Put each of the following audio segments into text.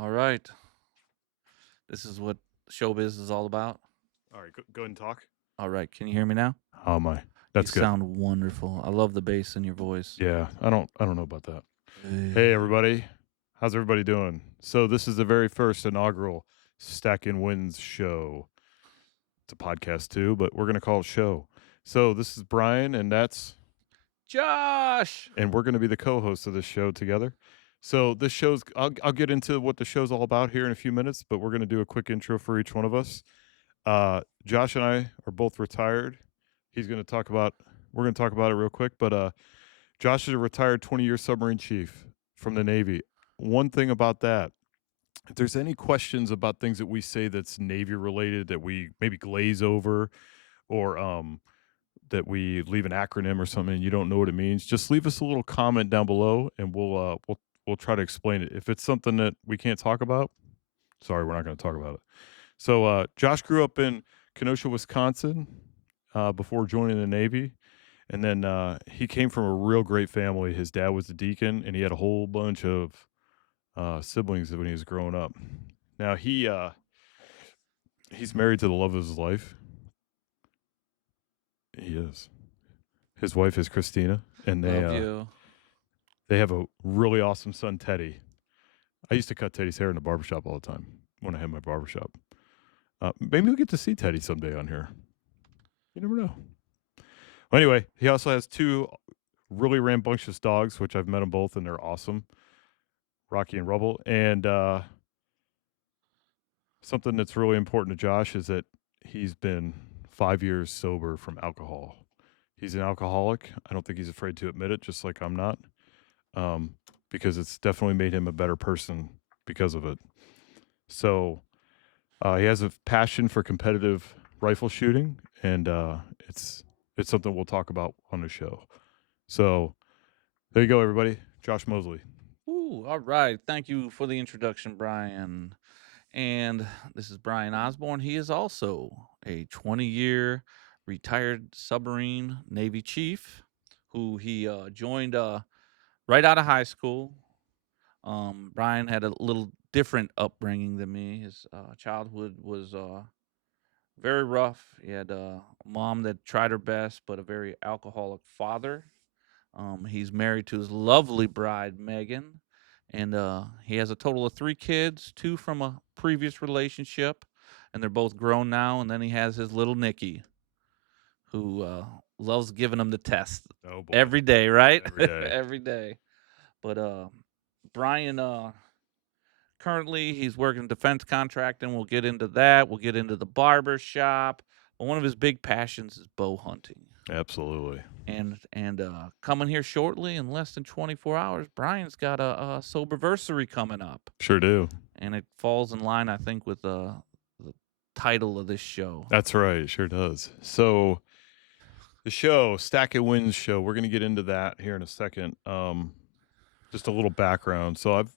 All right. This is what showbiz is all about. All right, go ahead and talk. All right. Can you hear me now? How am I? You That's good. sound wonderful. I love the bass in your voice. Yeah, I don't know about that. Hey Hey. everybody. How's everybody doing? So this is the very first inaugural Stackin' Wins show. It's a podcast too, but we're going to call it show. So this is Brian Josh. and we're going to be the co-hosts of this show together. So this show's I'll get into what the show's all about here in a few minutes, but we're going to do a quick intro for each one of us. Josh and I are both retired. He's going to talk about we're going to talk about it real quick, but Josh is a retired 20-year submarine chief from the Navy. One thing about that, if there's any questions about things that we say that's Navy related that we maybe glaze over or that we leave an acronym or something and you don't know what it means, just leave us a little comment down below and we'll try to explain it. If it's something that we can't talk about, sorry, we're not going to talk about it. So Josh grew up in Kenosha, Wisconsin, before joining the Navy. And then he came from a real great family. His dad was a deacon, and he had a whole bunch of siblings when he was growing up. Now he's married to the love of his life. He is. His wife is Christina, and Love you. they have a really awesome son, Teddy. I used to cut Teddy's hair in the barbershop all the time when I had my barbershop. Maybe we'll get to see Teddy someday on here. You never know. Well, anyway, he also has two really rambunctious dogs, which I've met them both, and they're awesome. Rocky and Rubble. And something that's really important to Josh is that he's been 5 years sober from alcohol. He's an alcoholic. I don't think he's afraid to admit it, just like I'm not, because it's definitely made him a better person because of it. So he has a passion for competitive rifle shooting, and it's something we'll talk about on the show. So there you go, everybody. Josh Mosley. Ooh, all right. Thank you for the introduction, Brian. And this is Brian Osborne. He is also a 20-year retired submarine Navy chief who he joined right out of high school. Brian had a little different upbringing than me. His childhood was very rough. He had a mom that tried her best, but a very alcoholic father. He's married to his lovely bride, Megan, and he has a total of 3 kids, 2 from a previous relationship, and they're both grown now. And then he has his little Nikki, who loves giving him the test Oh boy, every day, right? every day. Every day. But Brian currently, he's working defense contracting. We'll get into that. We'll get into the barber shop. But one of his big passions is bow hunting. Absolutely. And coming here shortly in less than 24 hours, Brian's got a soberversary coming up, Sure do. and it falls in line, I think, with the title of this show. That's right. It sure does. So the show, Stack It Wins show, we're going to get into that here in a second. Just a little background. So I've,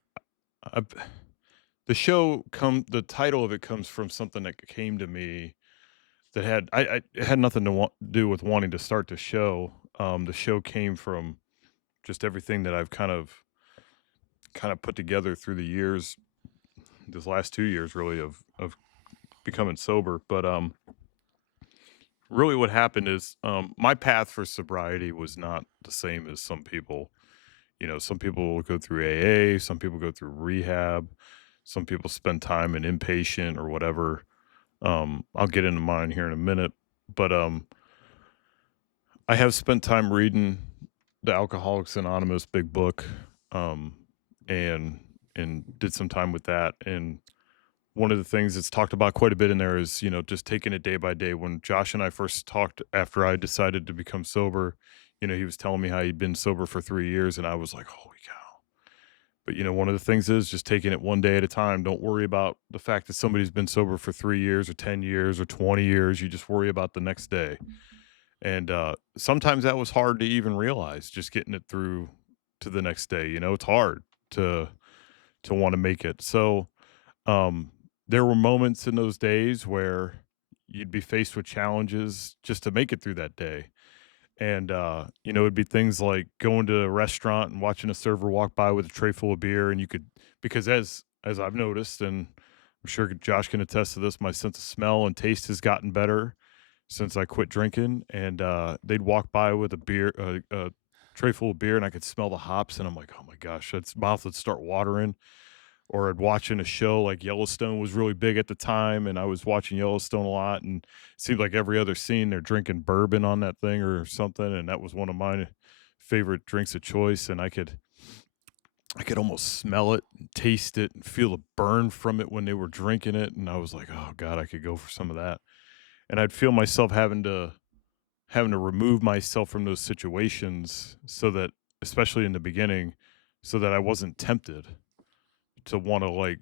the title of it comes from something that came to me that it had nothing to do with wanting to start the show. The show came from just everything that I've kind of put together through the years, this last 2 years really of becoming sober. But really what happened is my path for sobriety was not the same as some people. You know, some people go through AA, some people go through rehab, some people spend time in inpatient or whatever. I'll get into mine here in a minute, but I have spent time reading the Alcoholics Anonymous big book, and did some time with that. And one of the things that's talked about quite a bit in there is, you know, just taking it day by day. When Josh and I first talked after I decided to become sober, you know, he was telling me how he'd been sober for 3 years, and I was like, holy cow. But, you know, one of the things is just taking it one day at a time. Don't worry about the fact that somebody's been sober for 3 years or 10 years or 20 years. You just worry about the next day. And sometimes that was hard to even realize, just getting it through to the next day. You know, it's hard to want to make it. So there were moments in those days where you'd be faced with challenges just to make it through that day. And you know, it'd be things like going to a restaurant and watching a server walk by with a tray full of beer, and you could, because as as I've noticed, and I'm sure Josh can attest to this, my sense of smell and taste has gotten better since I quit drinking. And they'd walk by with a tray full of beer, and I could smell the hops, and I'm like, oh my gosh, its mouth would start watering. Or I'd watching a show like Yellowstone was really big at the time, and I was watching Yellowstone a lot, and it seemed like every other scene they're drinking bourbon on that thing or something, and that was one of my favorite drinks of choice. And I could almost smell it and taste it and feel the burn from it when they were drinking it, and I was like, "Oh god, I could go for some of that." And I'd feel myself having to remove myself from those situations so that, especially in the beginning, so that I wasn't tempted to wanna, like,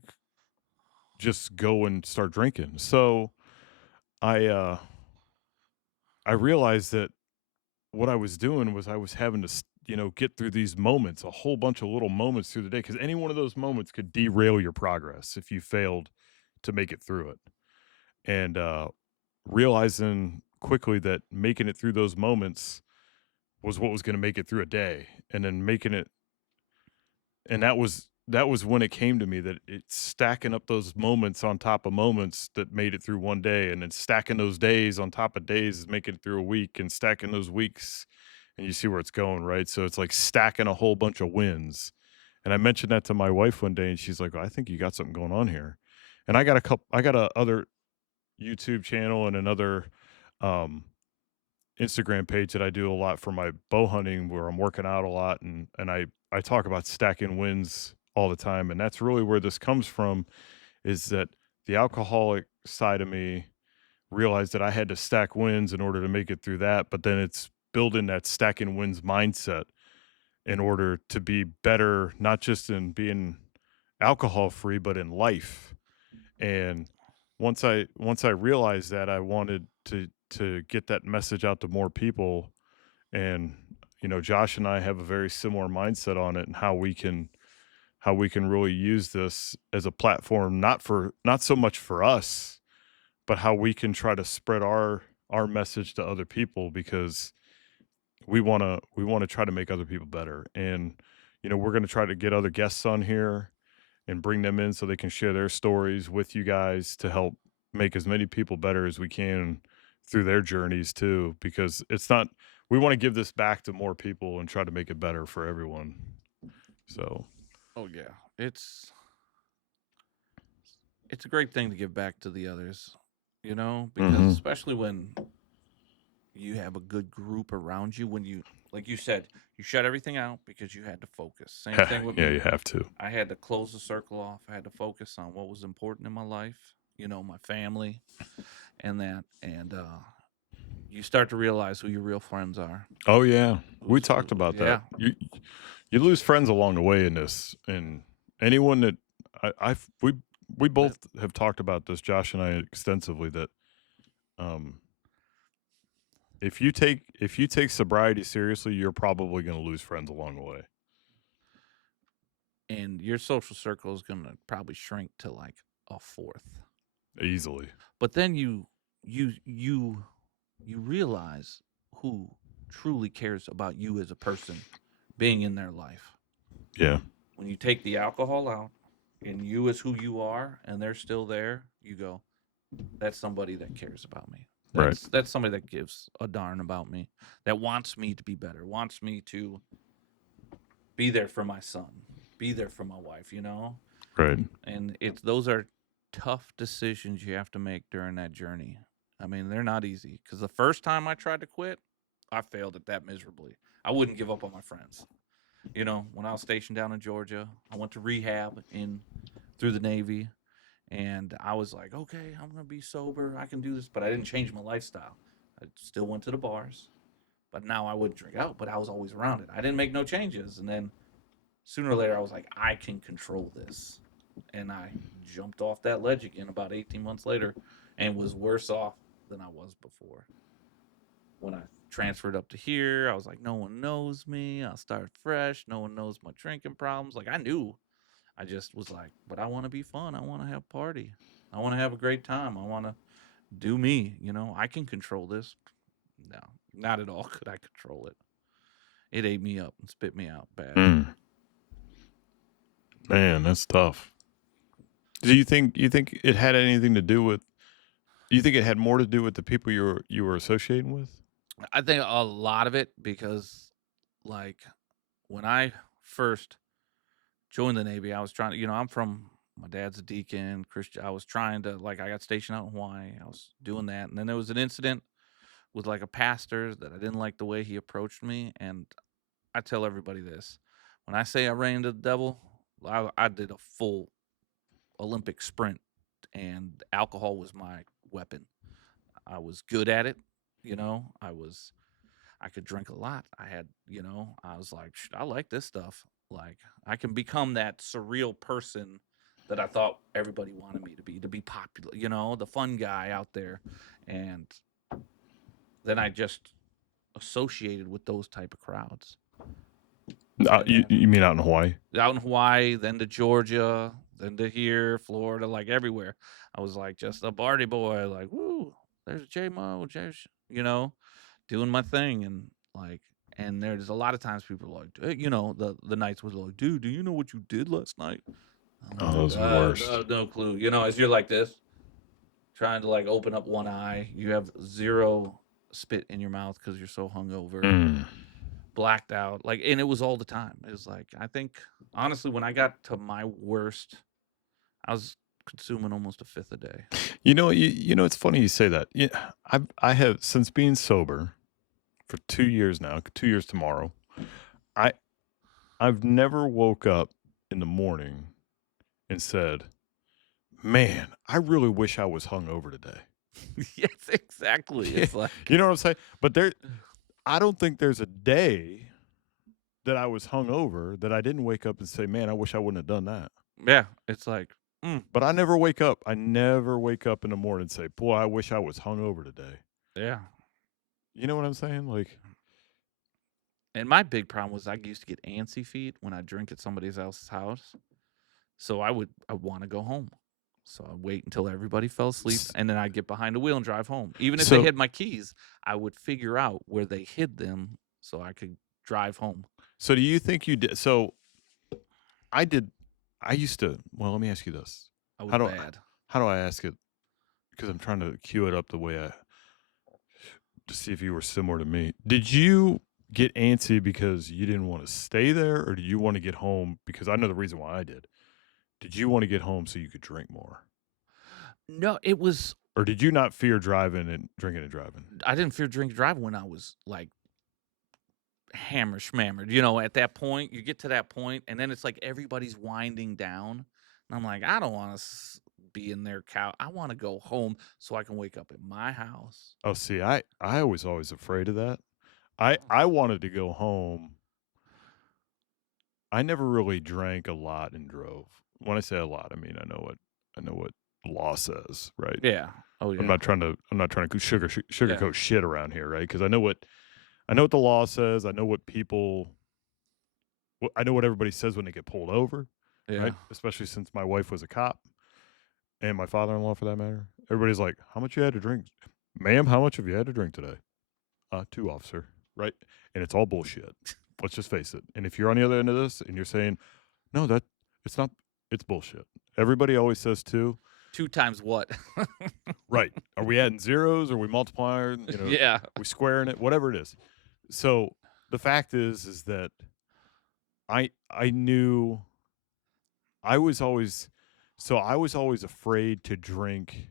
just go and start drinking. So, I, uh I realized that what I was doing was I was having to, get through these moments, a whole bunch of little moments through the day, because any one of those moments could derail your progress if you failed to make it through it. And realizing quickly that making it through those moments was what was going to make it through a day, and then making it, and that was when it came to me that it's stacking up those moments on top of moments that made it through one day, and then stacking those days on top of days is making it through a week, and stacking those weeks, and you see where it's going, right? So it's like stacking a whole bunch of wins. And I mentioned that to my wife one day, and she's like, "I think you got something going on here." And I got a other YouTube channel and another um Instagram page that I do a lot for my bow hunting, where I'm working out a lot, and I talk about stacking wins all the time. And that's really where this comes from, is that the alcoholic side of me realized that I had to stack wins in order to make it through that, but then it's building that stacking wins mindset in order to be better, not just in being alcohol free, but in life. And once I realized that, I wanted to get that message out to more people. And Josh and I have a very similar mindset on it, and how we can really use this as a platform, not so much for us, but how we can try to spread our message to other people, because we want to try to make other people better. And we're going to try to get other guests on here and bring them in so they can share their stories with you guys to help make as many people better as we can through their journeys too, because it's not we want to give this back to more people and try to make it better for everyone. So, Oh yeah, it's a great thing to give back to the others, because mhm. especially when you have a good group around you, when you, like you said, you shut everything out because you had to focus. Same thing with Yeah, you me. have to. I had to close the circle off. I had to focus on what was important in my life, my family and that. And you start to realize who your real friends are. Oh yeah, we Who's talked about that. Yeah. You lose friends along the way in this, and anyone that I've we That both have talked about this, Josh and I, extensively. That um, if you take sobriety seriously, you're probably going to lose friends along the way. and your social circle is gonna probably shrink to like a fourth. Easily. But then you realize who truly cares about you as a person being in their life. Yeah. When you take the alcohol out and you as who you are and they're still there, you go, that's somebody that cares about me. Right. That's somebody that gives a darn about me, that wants me to be better, wants me to be there for my son, be there for my wife. Right. And it's those are tough decisions you have to make during that journey. I mean, they're not easy because the first time I tried to quit, I failed at that miserably. I wouldn't give up on my friends. When I was stationed down in Georgia, I went to rehab in through the Navy, and I was like, okay, I'm gonna be sober. I can do this, but I didn't change my lifestyle. I still went to the bars, but now I wouldn't drink out. But I was always around it. I didn't make no changes, and then sooner or later, I was like, I can control this, and I jumped off that ledge again about 18 months later, and was worse off than I was before. When I transferred up to here, I was like, no one knows me. I'll start fresh. No one knows my drinking problems. Like I knew, I just was like, but I want to be fun. I want to have party. I want to have a great time. I want to do me. I can control this. No, not at all could I control it. It ate me up and spit me out bad. Mm. Man, that's tough. Do you think it had anything to do with you think it had more to do with the people you were associating with? I think a lot of it because, like, when I first joined the Navy, I was trying to, I'm from my dad's a deacon, Christian. I was trying to, like, I got stationed out in Hawaii. I was doing that. And then there was an incident with like a pastor that I didn't like the way he approached me. And I tell everybody this when I say I ran into the devil, I did a full Olympic sprint, and alcohol was my weapon. I was good at it. I could drink a lot. I was like, I like this stuff. Like, I can become that surreal person that I thought everybody wanted me to be popular, the fun guy out there. And then I just associated with those type of crowds. And You then you mean out in Hawaii? out in Hawaii, then to Georgia, then to here, Florida, like everywhere. I was like just a party boy, like, woo, there's J Mo, doing my thing. And there's a lot of times people are like, the nights was like, dude, do you know what you did last night? I'm Oh, like, those are the worst. no clue. As you're like this, trying to like open up one eye, you have zero spit in your mouth because you're so hungover, Mm. blacked out. Like, and it was all the time. It was like, I think honestly, when I got to my worst, I was consuming almost a fifth a day. It's funny you say that. Yeah, I have since being sober for 2 years now, 2 years tomorrow. I I've never woke up in the morning and said, "Man, I really wish I was hungover today." Yes, exactly. Yeah, It's like, you know what I'm saying? But I don't think there's a day that I was hungover that I didn't wake up and say, "Man, I wish I wouldn't have done that." yeah, it's like, But I never wake up. I never wake up in the morning and say, "Boy, I wish I was hungover today." yeah. You know what I'm saying? Like, And my big problem was I used to get antsy feet when I drink at somebody else's house. So I want to go home. So I'd wait until everybody fell asleep, s- and then I'd get behind the wheel and drive home. Even if they so hid my keys, I would figure out where they hid them so I could drive home. so do you think you did? So I did. I used to. Well, let me ask you this. I was How do bad. how do I ask it? Because I'm trying to cue it up the way I to see if you were similar to me. Did you get antsy because you didn't want to stay there, or do you want to get home? Because I know the reason why I did. Did you want to get home so you could drink more, No, it was or did you not fear driving and drinking and driving? I didn't fear drink driving when I was like hammer schmammered. At that point, you get to that point, and then it's like everybody's winding down. And I'm like, I don't want to be in their couch. I want to go home so I can wake up in my house. Oh, see, I was always afraid of that. I wanted to go home. I never really drank a lot and drove. When I say a lot, I mean I know what law says, right? Yeah. Oh yeah. I'm not trying to Yeah. sugarcoat shit around here, right? Because I know what the law says. I know what I know what everybody says when they get pulled over, Yeah. right? Especially since my wife was a cop and my father-in-law for that matter. Everybody's like, "How much you had to drink, ma'am? How much have you had to drink today?" Two, officer, right? And it's all bullshit. Let's just face it. And if you're on the other end of this and you're saying, no, that it's not, it's bullshit. Everybody always says two. Two times what? Right. Are we adding zeros? Are we multiplying? Yeah. We squaring it? Whatever it is. So the fact is that I knew I was always, I was always afraid to drink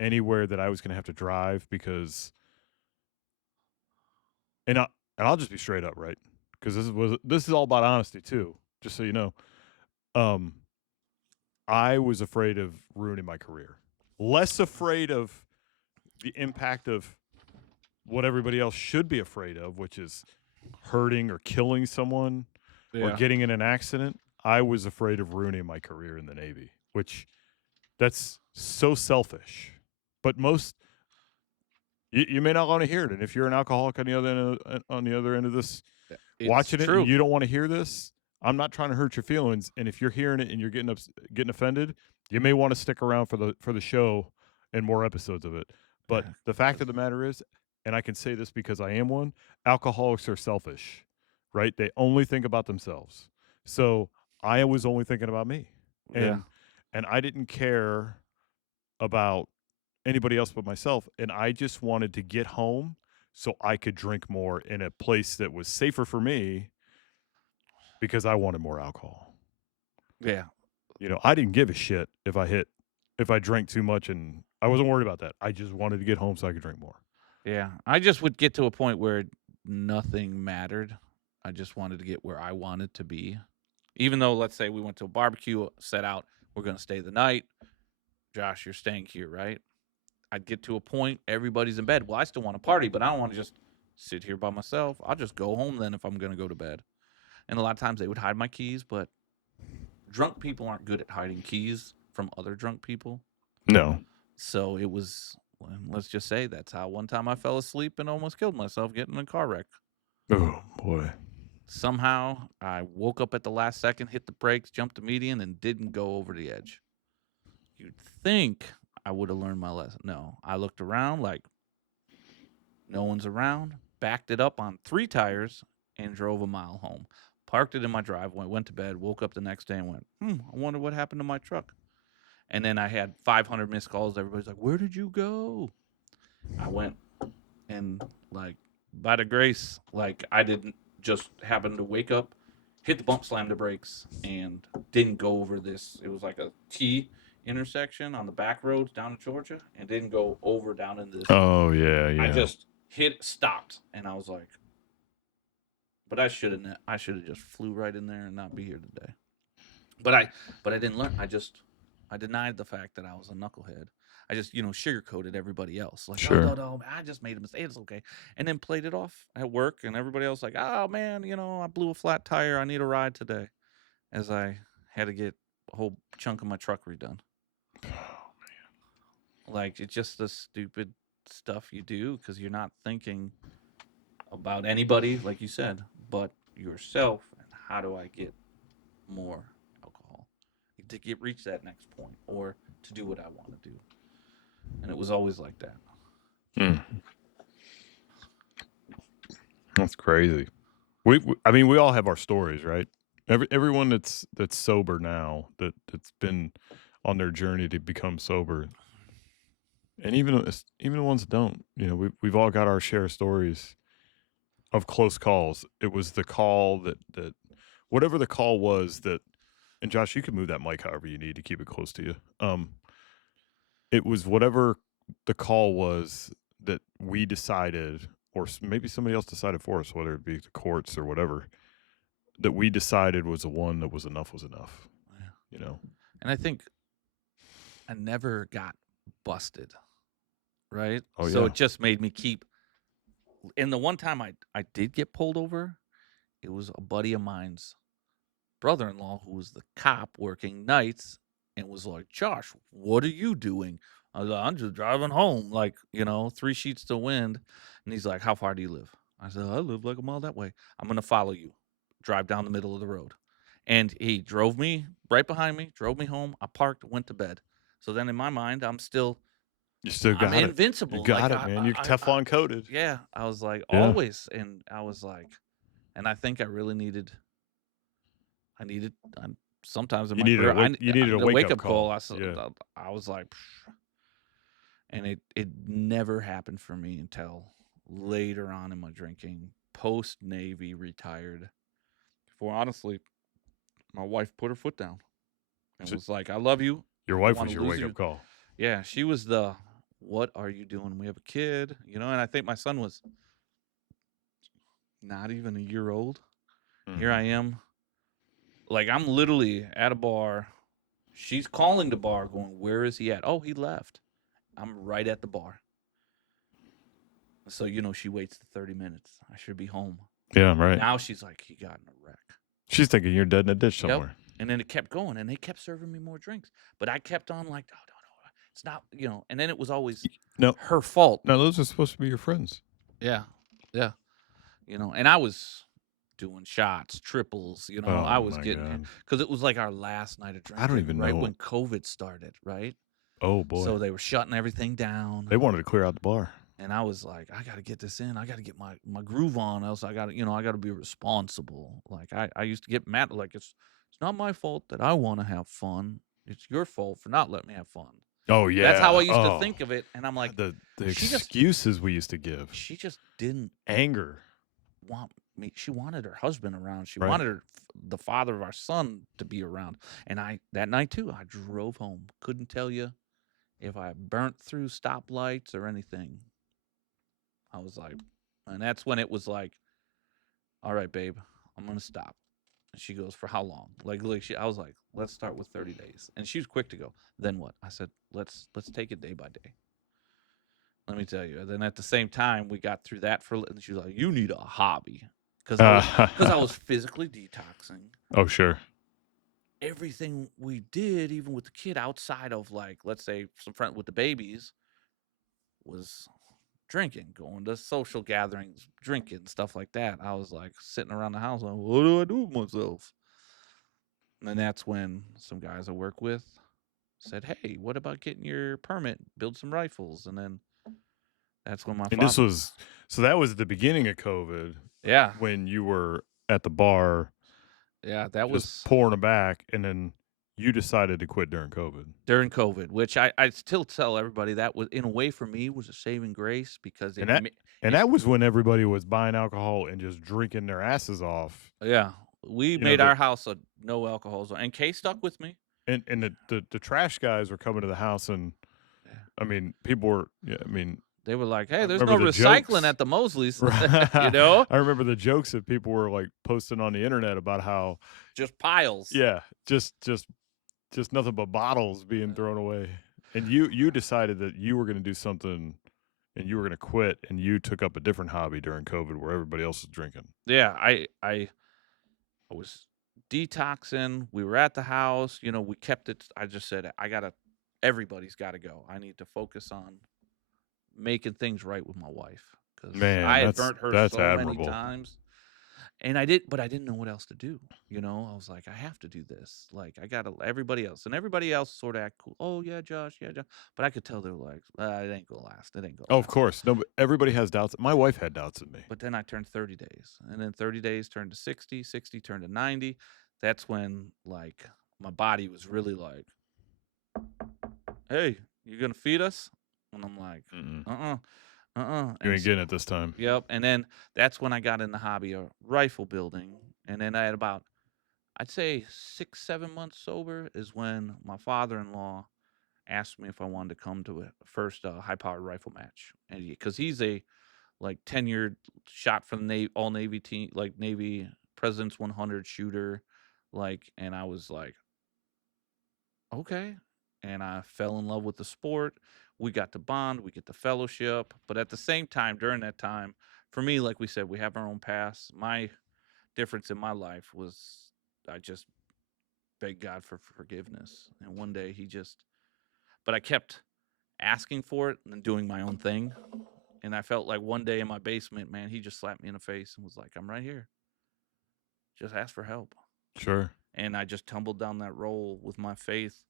anywhere that I was going to have to drive because, and I, and I'll just be straight up, right? Because this is all about honesty too. Just so you know, um, I was afraid of ruining my career. Less afraid of the impact of what everybody else should be afraid of, which is hurting or killing someone or Yeah. getting in an accident. I was afraid of ruining my career in the Navy, which that's so selfish. But you may not want to hear it, and if you're an alcoholic on the other end of this It's watching it and true. you don't want to hear this, I'm not trying to hurt your feelings. And if you're hearing it and you're getting offended, you may want to stick around for the show and more episodes of it. But Yeah. the fact of 'Cause the matter is, and I can say this because I am one, alcoholics are selfish, right? They only think about themselves. So I was only thinking about me, yeah. and and I didn't care about anybody else but myself, and I just wanted to get home so I could drink more in a place that was safer for me because I wanted more alcohol. Yeah. You know, I didn't give a shit if I drank too much, and I wasn't worried about that. I just wanted to get home so I could drink more. Yeah. I just would get to a point where nothing mattered. I just wanted to get where I wanted to be. Even though, let's say we went to a barbecue, set out, we're going to stay the night. Josh, you're staying here, right? I'd get to a point, everybody's in bed. Well, I still want to party, but I don't want to just sit here by myself. I'll just go home then if I'm going to go to bed. And a lot of times they would hide my keys, but drunk people aren't good at hiding keys from other drunk people. No. So it was, well, let's just say that's how one time I fell asleep and almost killed myself getting in a car wreck. Oh boy. Somehow I woke up at the last second, hit the brakes, jumped the median, and didn't go over the edge. You'd think I would have learned my lesson. No, I looked around like no one's around, backed it up on 3 tires, and drove a mile home. Parked it in my driveway, went to bed, woke up the next day and went, I wonder what happened to my truck. And then I had 500 missed calls. Everybody's like, where did you go? I went and, like, by the grace, like, I didn't just happen to wake up, hit the bump, slam the brakes, and didn't go over this. It was like a T intersection on the back roads down in Georgia and didn't go over down in this. Oh yeah, I yeah. just stopped, and I was like, but I should have just flew right in there and not be here today. But I didn't learn. I denied the fact that I was a knucklehead. I just sugarcoated everybody else like, oh, no, Sure. no, I just made a mistake, it's okay, and then played it off at work, and everybody else like, oh man, I blew a flat tire, I need a ride today, as I had to get a whole chunk of my truck redone. Like, it's just the stupid stuff you do because you're not thinking about anybody, like you said, but yourself. And how do I get more alcohol to get reach that next point or to do what I want to do? And it was always like that. Mm, that's crazy. I mean, we all have our stories, right? Everyone that's sober now, that's been on their journey to become sober, and even the ones that don't, we've all got our share of stories of close calls. It was the call that whatever the call was that, and Josh, you can move that mic however you need to keep it close to you. It was whatever the call was that we decided, or maybe somebody else decided for us, whether it be the courts or whatever, that we decided was the one that was enough was enough. Yeah. You know? And I think I never got busted, right? Oh So yeah. it just made me keep. And the one time I did get pulled over, it was a buddy of mine's brother-in-law who was the cop working nights and was like, Josh, what are you doing? I was like, I'm just driving home, like, 3 sheets to wind. And he's like, how far do you live? I said, I live like a mile that way. I'm going to follow you. Drive down the middle of the road. And he drove me right behind me, drove me home. I parked, went to bed. So then in my mind, You still I'm got it. You invincible. Like, got it, man. You're I Teflon coated. yeah, I was like, Yeah. always. And I was like, and I think I really needed I needed sometimes in my career, You needed a the wake wake up up call. call. Yeah. I was like, "Psh," and it never happened for me until later on in my drinking, post Navy, retired. For honestly, my wife put her foot down and So was like, "I love you. your I don't wife want was to your lose wake up you." call. Yeah, she was the. What are you doing? We have a kid, and I think my son was not even a year old. Here I Mhm. am, like I'm literally at a bar. She's calling the bar, going, "Where is he at?" Oh, he left. I'm right at the bar. So, she waits the 30 minutes. I should be home. Yeah, right. Now she's like, he got in a wreck. She's thinking you're dead in a ditch Yep. somewhere. And then it kept going and they kept serving me more drinks. But I kept on like, oh, no, no, it's not, and then it was always No, her fault. no, those are supposed to be your friends. Yeah. Yeah. And I was doing shots, triples, I Oh was my getting, god. because it was like our last night of I don't drinking, even right know. when COVID started, right? Oh boy. So they were shutting everything down. They wanted to clear out the bar. And I was like, I got to get this in. I got to get my groove on. Else I got to, I got to be responsible. Like I used to get mad. Like it's not my fault that I want to have fun. It's your fault for not letting me have fun. Oh, That's how I yeah. used to Oh, think of it, and I'm like, God, the she just excuses we used to give. she just didn't Anger, want me. She wanted her husband around. She right? wanted the father of our son to be around. And I that night too, I drove home. Couldn't tell you if I burnt through stoplights or anything. I was like, and that's when it was like, all right, babe, I'm gonna stop. And she goes, for how long? I was like, let's start with 30 days. And she was quick to go. Then what? I said, let's take it day by day. Let me tell you. And then at the same time, we got through that and she was like, you need a hobby. Because I was physically detoxing. Oh, sure. Everything we did, even with the kid outside of like, let's say some friend with the babies, was drinking, going to social gatherings, drinking, stuff like that. I was like sitting around the house like, what do I do with myself? And then that's when some guys I work with said, hey, what about getting your permit, build some rifles? And then that's when my And this father, was so that was the beginning of COVID yeah, when you were at the bar yeah, that just was pouring it back, and then you decided to quit during COVID. during COVID, which I still tell everybody that was in a way for me was a saving grace because And that and it that was when everybody was buying alcohol and just drinking their asses off. yeah, we You know, made our house a no alcohol zone, and Kay stuck with me. and the trash guys were coming to the house, and Yeah. I mean, people were, yeah, I mean, They were like, I "Hey, there's remember no the recycling jokes. at the Mosleys," you I know, remember the jokes that people were like posting on the internet about how, just piles. yeah, just nothing but bottles being thrown away. And you decided that you were going to do something, and you were going to quit, and you took up a different hobby during COVID where everybody else is drinking. Yeah, I was detoxing. We were at the house. You know, we kept it. I just said, I gotta. Everybody's got to go. I need to focus on making things right with my wife because Man, I had burnt her that's so many admirable. times. And but I didn't know what else to do. You know, I was like, I have to do this. Like, I got to, everybody else sort of act cool. Oh, yeah, Josh, yeah, Josh. But I could tell they were like, it ain't going to last. It ain't going Oh, to of last. course. No, but everybody has doubts. My wife had doubts in me. But then I turned 30 days. And then 30 days turned to 60, 60 turned to 90. That's when, like, my body was really like, hey, you going to feed us? And I'm like, Mm-mm. uh uh, You And ain't getting it this time. yep. And then that's when I got in the hobby of rifle building. And then I had about, I'd say 6, 7 months sober is when my father-in-law asked me if I wanted to come to a first high-powered rifle match, and because he's a like 10-year shot from the all Navy team, like Navy President's 100 shooter, like, and I was like, okay, and I fell in love with the sport. We got to bond, we get the fellowship, but at the same time, during that time, for me, like we said, we have our own paths. My difference in my life was I just beg God for forgiveness. And one day but I kept asking for it and then doing my own thing. And I felt like one day in my basement, man, he just slapped me in the face and was like, I'm right here. Just ask for help. Sure. And I just tumbled down that role with my faith.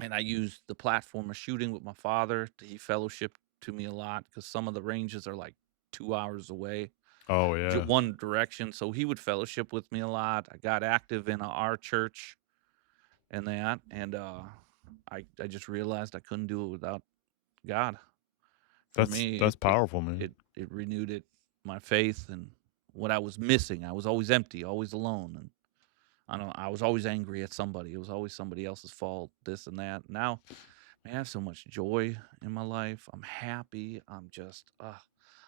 And I used the platform of shooting with my father. He fellowshipped to me a lot because some of the ranges are like 2 hours away, Oh, yeah. one direction. So he would fellowship with me a lot. I got active in our church and that. And I just realized I couldn't do it without God. For me, That's powerful, man. it renewed my faith and what I was missing. I was always empty, always alone, and I was always angry at somebody. It was always somebody else's fault, this and that. Now, man, I have so much joy in my life. I'm happy. I'm just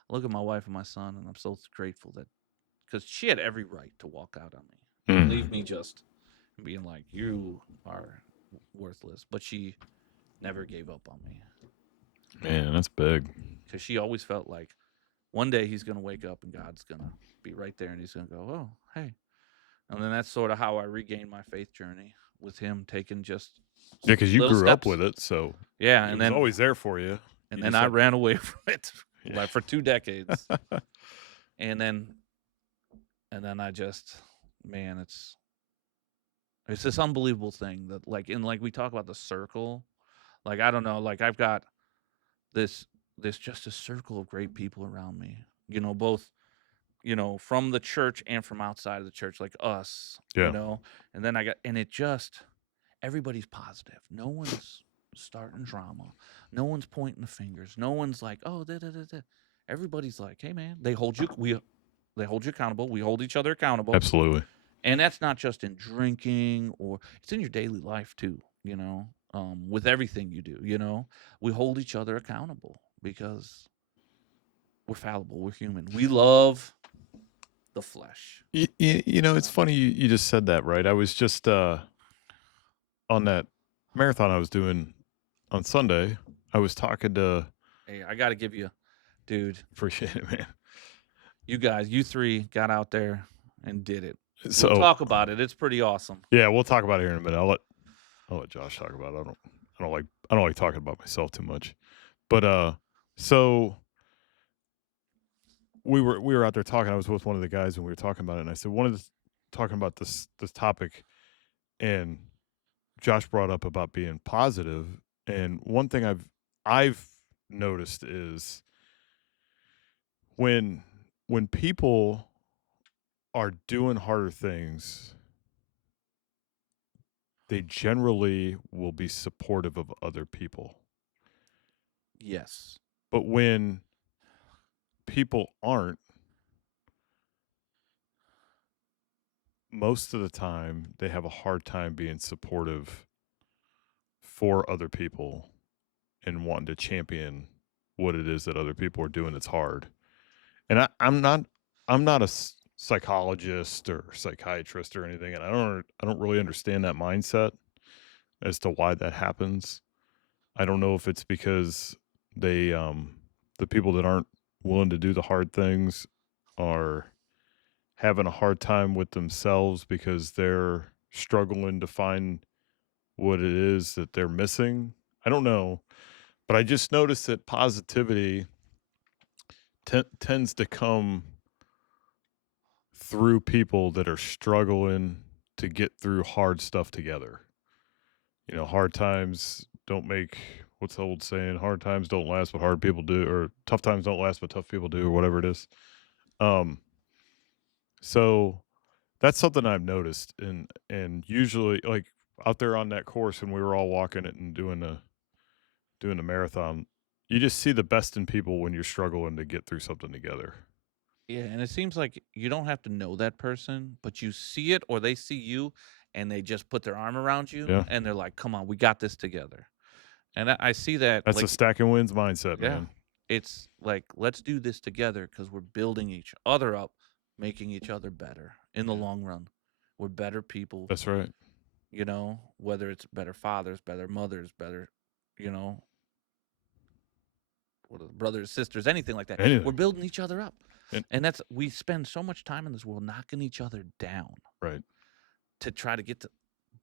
look at my wife and my son, and I'm so grateful that because she had every right to walk out on me and leave Mm. me just being like, you are worthless, but she never gave up on me Man, that's big. because she always felt like one day he's going to wake up and God's going to be right there and he's going to go, oh, hey. And then that's sort of how I regained my faith journey with him taking just Yeah, because you little grew up steps. with it, so Yeah. it was always there for you. And You then just I had ran away from it yeah. like for 2 decades. And then I just, man, it's this unbelievable thing that like we talk about the circle. Like, I don't know, like I've got this, just a circle of great people around me, both from the church and from outside of the church, like us, Yeah. and then and it just everybody's positive. No one's starting drama. No one's pointing the fingers. No one's like, oh, da, da, da, da. Everybody's like, hey, man, they hold you accountable. We hold each other accountable. Absolutely. And that's not just in drinking, or it's in your daily life too, with everything you do, we hold each other accountable because we're fallible, we're human, we love the flesh, It's funny you just said that, right? I was just on that marathon I was doing on Sunday. I was talking to Hey, I gotta give you, dude, appreciate it, man. you three got out there and did it. We'll So talk about it. It's pretty awesome. yeah, we'll talk about it here in a minute. I'll let Josh talk about it. I don't like talking about myself too much. But so we were out there talking. I was with one of the guys and we were talking about it, and I said talking about this topic, and Josh brought up about being positive, and one thing I've noticed is when when people are doing harder things, they generally will be supportive of other people. Yes. But when people aren't, most of the time they have a hard time being supportive for other people and wanting to champion what it is that other people are doing that's hard. And I'm not a psychologist or psychiatrist or anything, and I don't really understand that mindset as to why that happens. I don't know if it's because they the people that aren't willing to do the hard things are having a hard time with themselves because they're struggling to find what it is that they're missing. I don't know, but I just noticed that positivity tends to come through people that are struggling to get through hard stuff together. Hard times don't make what's the old saying? Hard times don't last, but hard people do, or tough times don't last, but tough people do, or whatever it is. Um, so that's something I've noticed, and usually, like out there on that course, and we were all walking it and doing the marathon, you just see the best in people when you're struggling to get through something together. Yeah, and it seems like you don't have to know that person, but you see it or they see you and they just put their arm around you Yeah, and they're like, "Come on, we got this together." And I see that that's a like, stacking wins mindset, yeah, man. it's like, let's do this together because we're building each other up, making each other better in the Yeah, long run. We're better people, that's right. whether it's better fathers, better mothers, better, you know, brothers, sisters, anything like that. We're Anything, building each other up. and And we spend so much time in this world knocking each other down right. to try to get to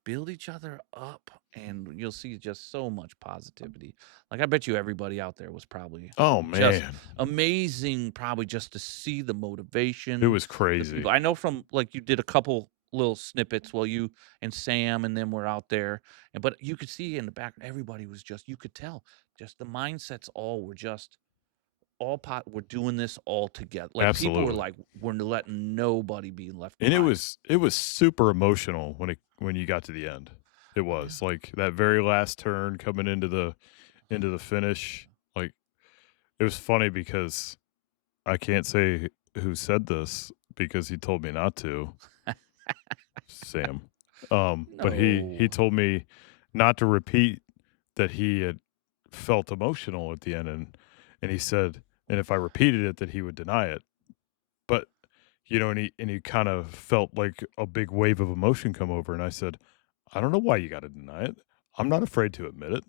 build each other up, and you'll see just so much positivity. Like, I bet you everybody out there was probably Oh just man, amazing, probably just to see the it motivation, was the crazy. people. I know from, like, you did a couple little snippets while you and Sam and them were out there, but you could see in the back everybody was just, you could tell just the mindsets all were just all pot we're doing this all together. Like, people were Absolutely. like, we're letting nobody be left And it behind. was it was super emotional when you got to the end. It Yeah. was like that very last turn coming into the finish. Like it was funny because I can't say who said this because he told me not to, Sam. But he No. told me not to repeat that he had felt emotional at the end, and he said, and if I repeated it, that he would deny it. But and he kind of felt like a big wave of emotion come over, and I said, I don't know why you got to deny it. I'm not afraid to admit it.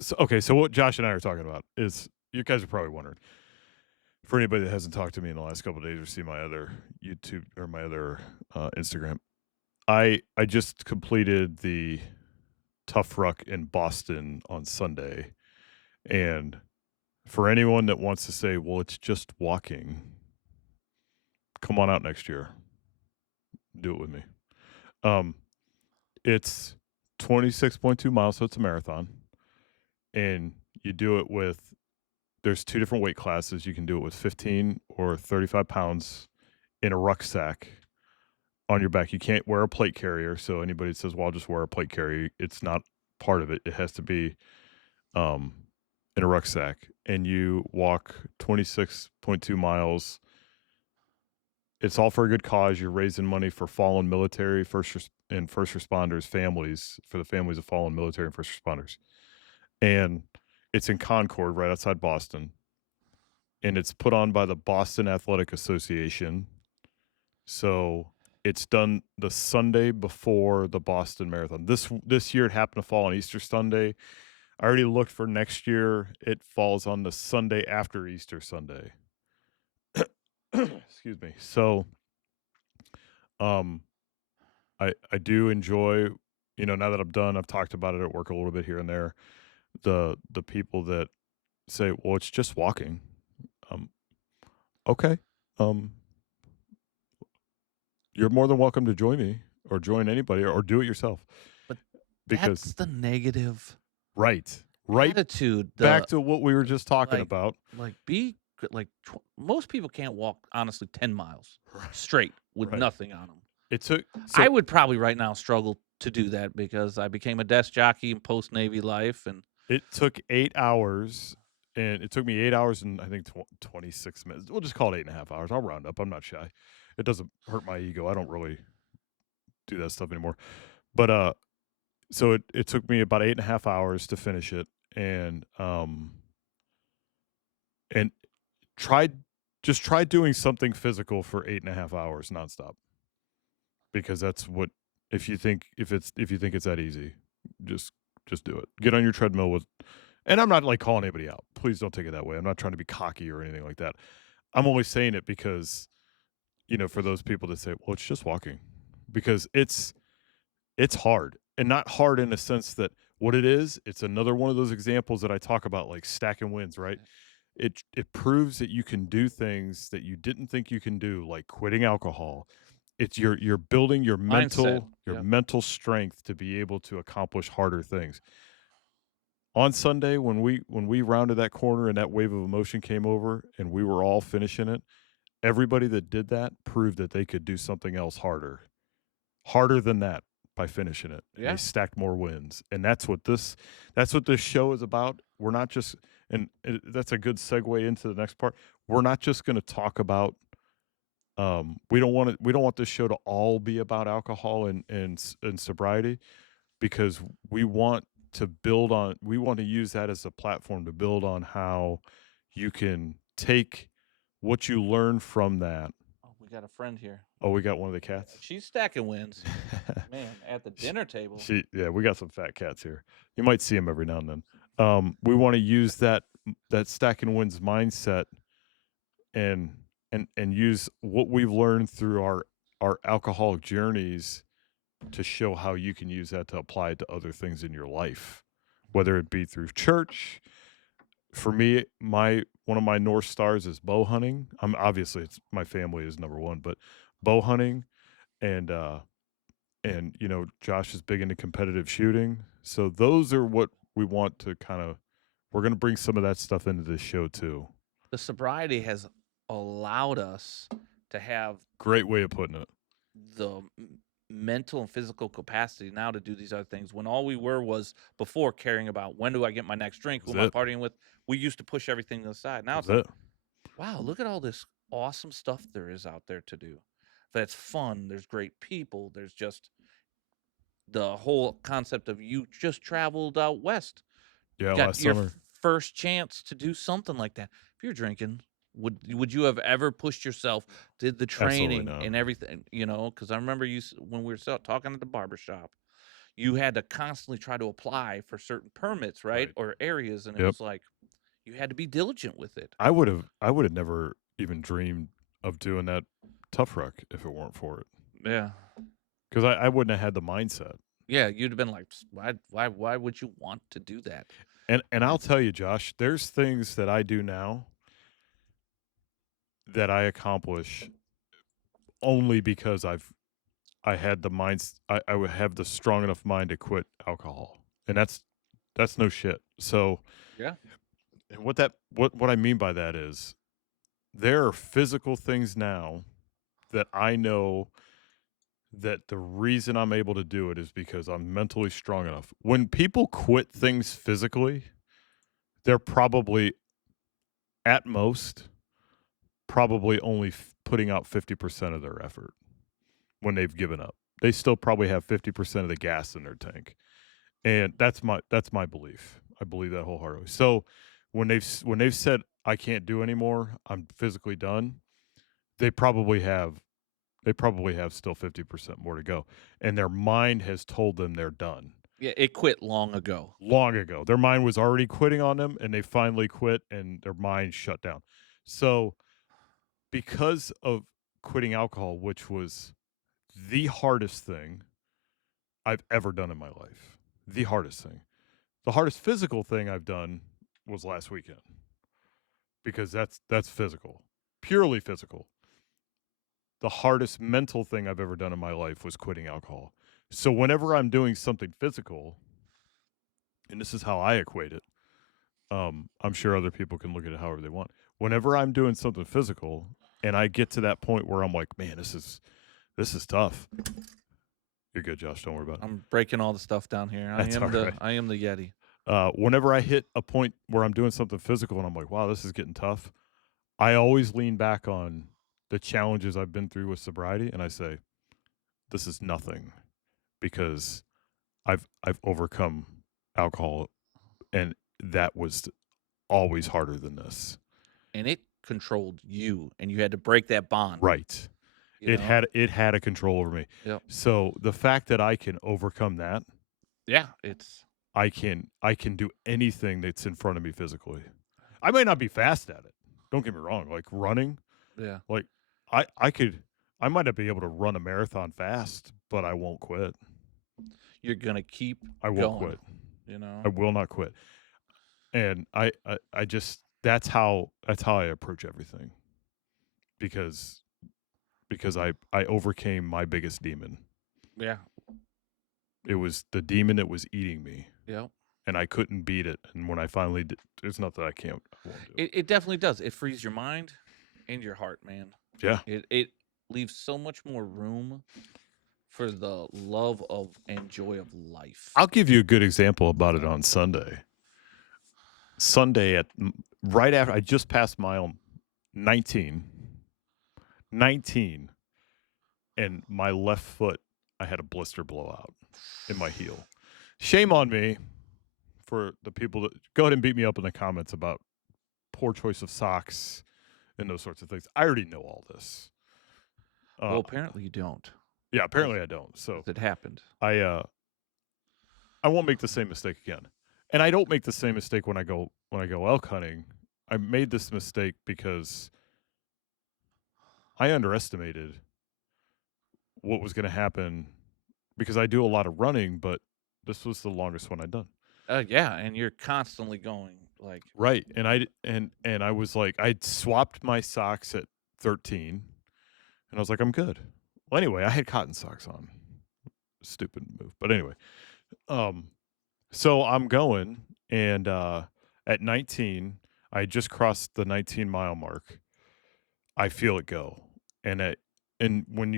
So, okay, so what Josh and I are talking about is you guys are probably wondering for anybody that hasn't talked to me in the last couple of days or see my other YouTube or my other Instagram. I just completed the Tough Ruck in Boston on Sunday, and for anyone that wants to say, well, it's just walking, come on out next year. Do it with me. Um, it's 26.2 miles, so it's a marathon. And you do it with, there's two different weight classes. You can do it with 15 or 35 pounds in a rucksack. on your back. You can't wear a plate carrier. So anybody that says, "Well, I'll just wear a plate carrier," it's not part of it. It has to be um, in a rucksack, and you walk 26.2 miles. It's all for a good cause. You're raising money for fallen military, and first responders families, for the families of fallen military and first responders. And it's in Concord, right outside Boston, and it's put on by the Boston Athletic Association. So it's done the Sunday before the Boston Marathon. This year it happened to fall on Easter Sunday. I already looked for next year. It falls on the Sunday after Easter Sunday. Excuse me. So, um, I do enjoy, now that I'm done, I've talked about it at work a little bit here and there. The people that say, "Well, it's just walking." Um, okay. Um, you're more than welcome to join me or join anybody or do it yourself But because that's the negative right. Right attitude. back to what we were just talking Like about. most people can't walk honestly 10 miles Right. straight with Right. nothing on them. It took I so would probably right now struggle to do that because I became a desk jockey in post Navy life, and it took 8 hours, and it took me 8 hours and I think 26 minutes. We'll just call it 8.5 hours. I'll round up. I'm not shy. It doesn't hurt my ego. I don't really do that stuff anymore. But, so it took me about 8.5 hours to finish it, and tried just try doing something physical for 8.5 hours nonstop, because that's what if you think it's that easy, just just do it. Get on your treadmill with and I'm not, like, calling anybody out. Please don't take it that way. I'm not trying to be cocky or anything like that. I'm only saying it because, for those people that say, "Well, it's just walking." Because it's hard, and not hard in the sense that what it is, it's another one of those examples that I talk about, like stacking wins, right? It proves that you can do things that you didn't think you can do, like quitting alcohol. It's you're building mindset. your Yep. mental strength to be able to accomplish harder things. On Sunday, when we rounded that corner and that wave of emotion came over and we were all finishing it, everybody that did that proved that they could do something else harder than that by finishing it, and they Yeah. stacked more wins, and that's what this show is about. We're not just and that's a good segue into the next part. We're not just gonna talk about, we don't want this show to all be about alcohol and sobriety, because we want to use that as a platform to build on how you can take what you learn from that. Oh, we got a friend here. Oh, we got one of the Yeah, cats? she's stacking wins, man, at the Sh dinner table. yeah, we got some fat cats here. You might see them every now and then. We wanna use that stack and wins mindset, and and use what we've learned through our alcoholic journeys to show how you can use that to apply it to other things in your life, whether it be through church. For me, my one of my North Stars is bow hunting. Obviously, it's my family is number 1, but bow hunting and, Josh is big into competitive shooting. So those are what we want to we're gonna bring some of that stuff into this show too. The sobriety has allowed us to have Great way of putting it. the mental and physical capacity now to do these other things when all we were was before caring about when do I get my next drink, who That's am I it. partying with. We used to push everything to the side. Now That's it's like, it. wow, look at all this awesome stuff there is out there to do. That's fun. There's great people. There's just the whole concept of you just traveled out west, Yeah, got last your summer. first chance to do something like that. If you're drinking, would you have ever pushed yourself, did the Absolutely training not. and everything, because I remember when we were talking at the barber shop, you had to constantly try to apply for certain permits, right? Right. Or areas, and it Yep. was like you had to be diligent with it. I would have never even dreamed of doing that tough ruck if it weren't for it. Yeah. Because I wouldn't have had the mindset. Yeah, you'd have been like, why would you want to do that? And Yeah. I'll tell you, Josh, there's things that I do now that I accomplish only because I had the minds I would have the strong enough mind to quit alcohol. And that's no shit. So, Yeah. and what I mean by that is there are physical things now that I know that the reason I'm able to do it is because I'm mentally strong enough. When people quit things physically, they're probably at most probably only putting out 50% of their effort when they've given up. They still probably have 50% of the gas in their tank. And that's my belief. I believe that wholeheartedly. So when they've said I can't do anymore, I'm physically done, they probably have they probably have still 50% more to go. And their mind has told them they're done Yeah, it quit long ago. long ago. Their mind was already quitting on them and they finally quit and their mind shut down. So because of quitting alcohol, which was the hardest thing I've ever done in my life. The hardest thing. The hardest physical thing I've done was last weekend because that's physical. Purely physical. The hardest mental thing I've ever done in my life was quitting alcohol. So whenever I'm doing something physical, and this is how I equate it, I'm sure other people can look at it however they want. Whenever I'm doing something physical and I get to that point where I'm like, man, this is tough. You're good, Josh. Don't worry about it. I'm breaking all the stuff down here. That's all right. I am the Yeti. Whenever I hit a point where I'm doing something physical and I'm like, wow, this is getting tough, I always lean back on the challenges I've been through with sobriety and I say, this is nothing because I've overcome alcohol and that was always harder than this. And it controlled you, and you had to break that bond, Right. you It know? had a control over me. Yep. So the fact that I can overcome that, Yeah, it's I can do anything that's in front of me physically. I may not be fast at it. Don't get me wrong. Like running, yeah. like I could I might not be able to run a marathon fast, but I won't quit. You're gonna keep I won't going, quit. you I know? will not quit. And I just that's how I approach everything because I overcame my biggest demon. Yeah. It was the demon that was eating me Yep. and I couldn't beat it. And when I finally did, there's nothing I won't do. It definitely does. It frees your mind and your heart, man. Yeah. It leaves so much more room for the love of and joy of life, I'll give you a good example about you it know? on Sunday. Sunday right after I just passed mile 19, 19, and my left foot, I had a blister blowout in my heel. Shame on me for the people that go ahead and beat me up in the comments about poor choice of socks and those sorts of things. I already know all this. Well, Uh, apparently you don't, yeah, 'cause apparently I don't. So 'cause it happened. I I won't make the same mistake again. And I don't make the same mistake when I go elk hunting. I made this mistake because I underestimated what was going to happen because I do a lot of running, but this was the longest one I'd done. Yeah, and you're constantly going, like, Right. And I was like I'd swapped my socks at 13 and I was like I'm good. Well, anyway, I had cotton socks on. Stupid move. But anyway, um so I'm going and at 19, I just crossed the 19-mile mark. I feel it go. And when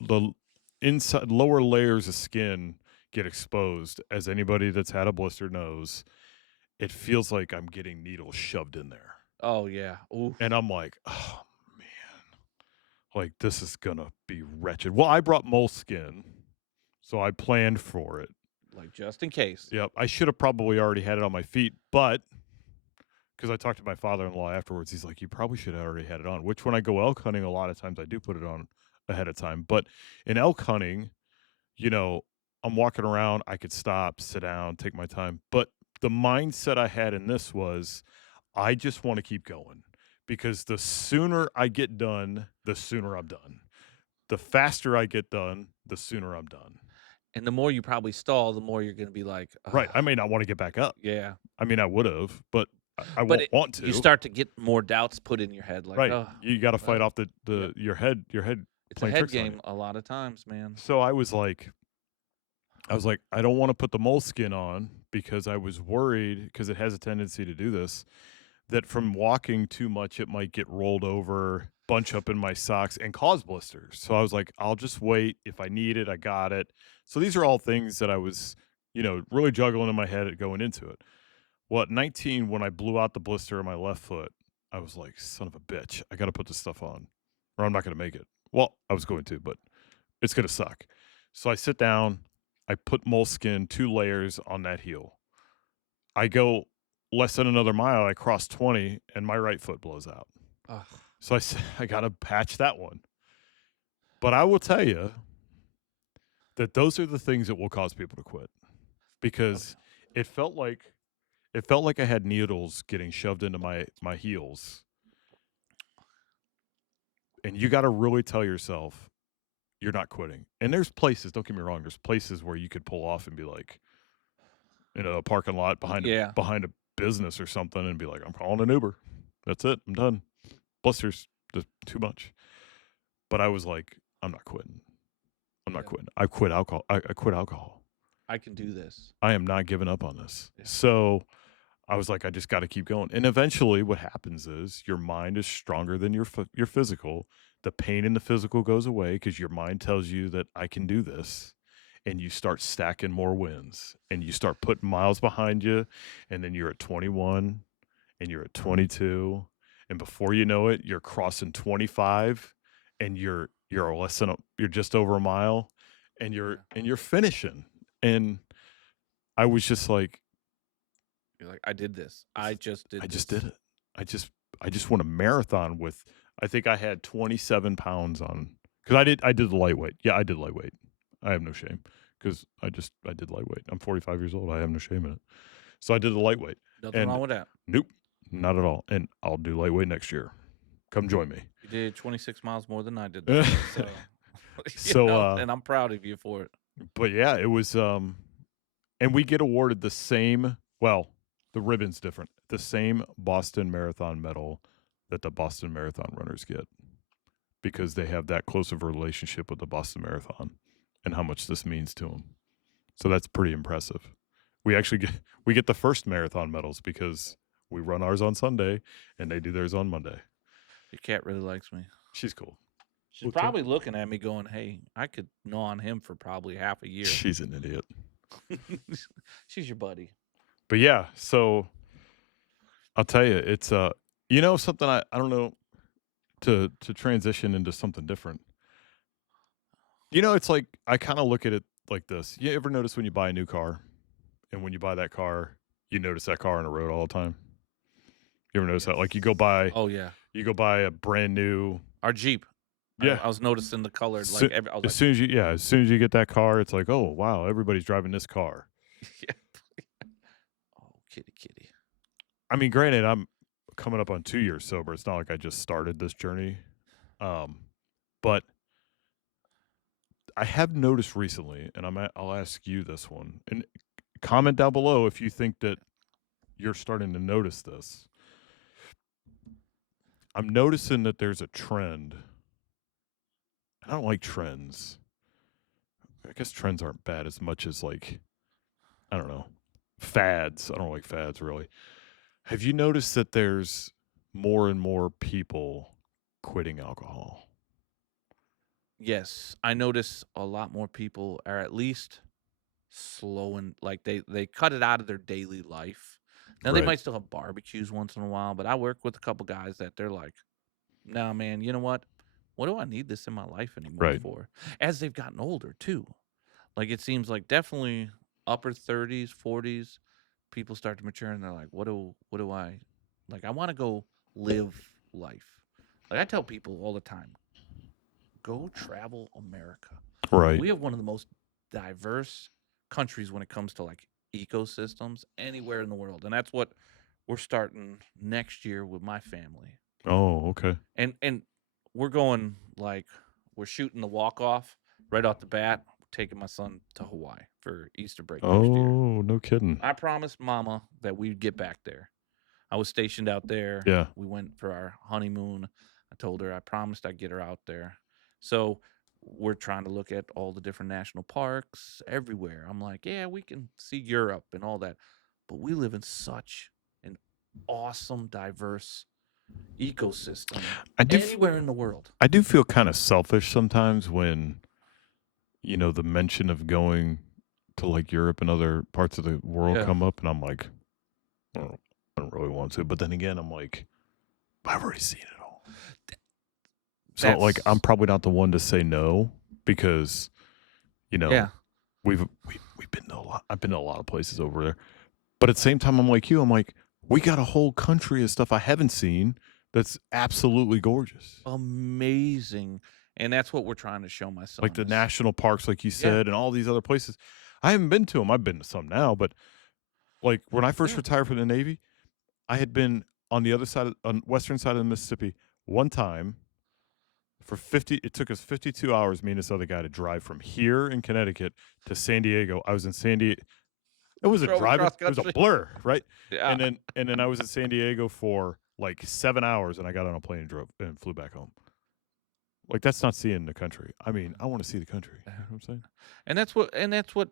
the inside lower layers of skin get exposed, as anybody that's had a blister knows, it feels like I'm getting needles shoved in there. oh yeah, oof, And I'm like, "Oh man, like this is gonna be wretched." Well, I brought moleskin, so I planned for it. like just in case. Yep, I should have probably already had it on my feet, but because I talked to my father-in-law afterwards, he's like, "You probably should have already had it on." Which when I go elk hunting, a lot of times I do put it on ahead of time. But in elk hunting, you know, I'm walking around, I could stop, sit down, take my time. But the mindset I had in this was, I just want to keep going because the sooner I get done, the sooner I'm done. The faster I get done, the sooner I'm done. And the more you probably stall, the more you're gonna be like, Right. "Ugh." I may not want to get back up. Yeah. I mean, I would have, but I But won't it want you to. start to get more doubts put in your head, like, Right. "Oh, You gotta fight oh." off Yep. your head It's a playing head tricks on you. game a lot of times, man. So I was like, I don't wanna put the moleskin on because I was worried because it has a tendency to do this, that from walking too much, it might get rolled over, bunch up in my socks, and cause blisters. So I was like, I'll just wait. If I need it, I got it. So these are all things that I was, really juggling in my head going into it. Well, at 19, when I blew out the blister on my left foot, I was like, son of a bitch, I got to put this stuff on or I'm not going to make it. Well, I was going to, but it's going to suck. So I sit down, I put moleskin 2 layers on that heel. I go less than another mile, I cross 20 and my right foot blows out. Ugh. So I said, I got to patch that one. But I will tell you that those are the things that will cause people to quit Oh, because it felt like I had needles getting shoved into my heels. And you got to really tell yourself you're not quitting. And there's places, don't get me wrong, there's places where you could pull off and be like in a parking lot yeah. behind a business or something and be like, I'm calling an Uber. That's it. I'm done. Blisters, just too much. But I was like, I'm not quitting. I'm not Yeah. quitting. I quit alcohol. I quit alcohol. I can do this. I am not giving up on this. Yeah. So I was like, I just got to keep going. And eventually, what happens is your mind is stronger than your physical. The pain in the physical goes away because your mind tells you that I can do this, and you start stacking more wins, and you start putting miles behind you, and then you're at 21, and you're at 22, and before you know it, you're crossing 25, and you're just over a mile, and Yeah. you're finishing, and I was just like, You're like, I did this. I just I did just this. did it. I just I just won a marathon with I think I had 27 pounds on because I did the lightweight. Yeah, I did lightweight. I have no shame because I did lightweight. I'm 45 years old. I have no shame in it. So I did the lightweight. Nothing And wrong with that. nope, not at all. And I'll do lightweight next year. Come join me. You did 26 miles more than I did that day. So, so and I'm proud of you for it. but yeah, it was and we get awarded the same, well, the ribbon's different. The same Boston Marathon medal that the Boston Marathon runners get because they have that close of a relationship with the Boston Marathon and how much this means to them. So that's pretty impressive. We actually get the first marathon medals because we run ours on Sunday and they do theirs on Monday. Your cat really likes me. She's cool. She's probably looking at me going, hey, I could gnaw on him for probably half a year. She's an idiot. She's your buddy. But yeah, so I'll tell you, it's something I don't know to transition into something different. It's like I kind of look at it like this. You ever notice when you buy a new car and when you buy that car, you notice that car on the road all the time? You ever notice that? Like Yes. Oh, yeah. you go buy a brand new Our Jeep. yeah. I was noticing the color. So, I was as like, soon as you get that car, it's like, oh wow, everybody's driving this car. yeah. Oh, kitty, kitty. I mean, granted, I'm coming up on 2 years sober. It's not like I just started this journey, but I have noticed recently, and I'll ask you this one, and comment down below if you think that you're starting to notice this. I'm noticing that there's a trend. I don't like trends. I guess trends aren't bad as much as like I don't know fads. I don't like fads really. Have you noticed that there's more and more people quitting alcohol? Yes. I notice a lot more people are at least slowing, like they cut it out of their daily life. Now they Right. might still have barbecues once in a while, but I work with a couple guys that they're like, "Nah, man, you know what? What do I need this in my life anymore Right. for?" As they've gotten older too. Like it seems like definitely upper 30s, 40s, people start to mature and they're like, what do I like? I want to go live life. Like I tell people all the time, go travel America. Right. We have one of the most diverse countries when it comes to like ecosystems anywhere in the world. And that's what we're starting next year with my family. Oh, okay. And we're going like we're shooting the walk off right off the bat, taking my son to Hawaii for Easter break next year. Oh, no kidding. I promised mama that we'd get back there. I was stationed out there. Yeah. We went for our honeymoon. I told her I promised I'd get her out there. So we're trying to look at all the different national parks everywhere. I'm like, yeah, we can see Europe and all that. But we live in such an awesome, diverse ecosystem I do f anywhere in the world. I do feel kinda selfish sometimes when, the mention of going to, like, Europe and other parts of the world Yeah. come up, and I'm like, "I don't I don't really want to," but then again, I'm like, "I've already seen it all." So, like, I'm That's probably not the one to say no because, you know, yeah. we've been to a lot I've been to a lot of places over there. But at the same time, I'm like you, I'm like, we got a whole country of stuff I haven't seen that's absolutely gorgeous. Amazing, and that's what we're trying to show my Like son the is national parks, like you yeah, said, and all these other places. I haven't been to them. I've been to some now, but like when I first yeah. retired from the Navy, I had been on the other side of on western side of the Mississippi one time for 50 it took us 52 hours, me and this other guy, to drive from here in Connecticut to San Diego. I was in San Diego. It was a Drove driving across it was a country. blur, right? Yeah. And then I was in San Diego for, like, 7 hours, and I got on a plane and drove and flew back home. Like, that's not seeing the country. I mean, I wanna see the country, you know what I'm saying? And that's what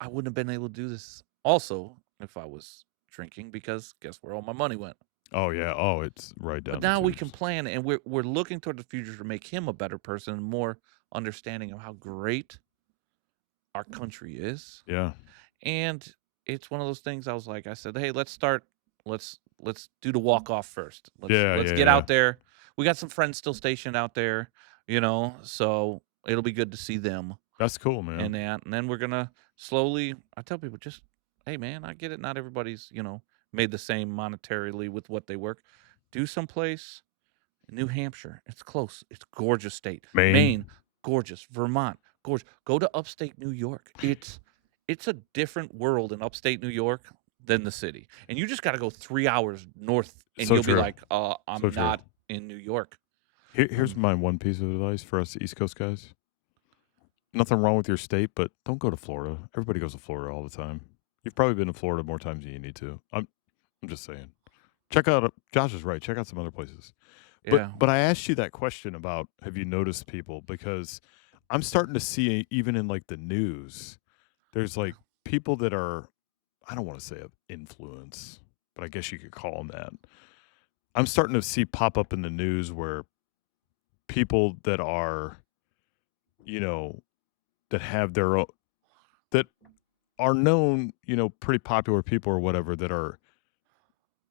I wouldn't have been able to do this also if I was drinking because guess where all my money went. Oh, yeah. Oh, it's right But down the now we can tubes. plan and we're looking toward the future to make him a better person and more understanding of how great our country is. Yeah. And it's one of those things I said, "Hey, let's start let's do the walk off first. Let's Yeah, let's yeah, get yeah. out there. We got some friends still stationed out there, so it'll be good to see them That's cool, man. and that. And then we're gonna slowly I tell people just, hey man, I get it. Not everybody's, made the same monetarily with what they work. Do someplace New Hampshire, it's close. It's gorgeous state. Maine. Maine, gorgeous. Vermont, gorgeous. Go to upstate New York. It's a different world in upstate New York than the city. And you just got to go 3 hours north and So you'll be true. like, So I'm true. not in New York." Here's Um, my one piece of advice for us East Coast guys. Nothing wrong with your state, but don't go to Florida. Everybody goes to Florida all the time. You've probably been to Florida more times than you need to. I'm just saying. Check out Josh is right. Check out some other places. But yeah. but I asked you that question about have you noticed people because I'm starting to see even in like the news, there's like people that are I don't want to say of influence, but I guess you could call them that. I'm starting to see pop up in the news where people that are, you know, that have their own that are known, pretty popular people or whatever that are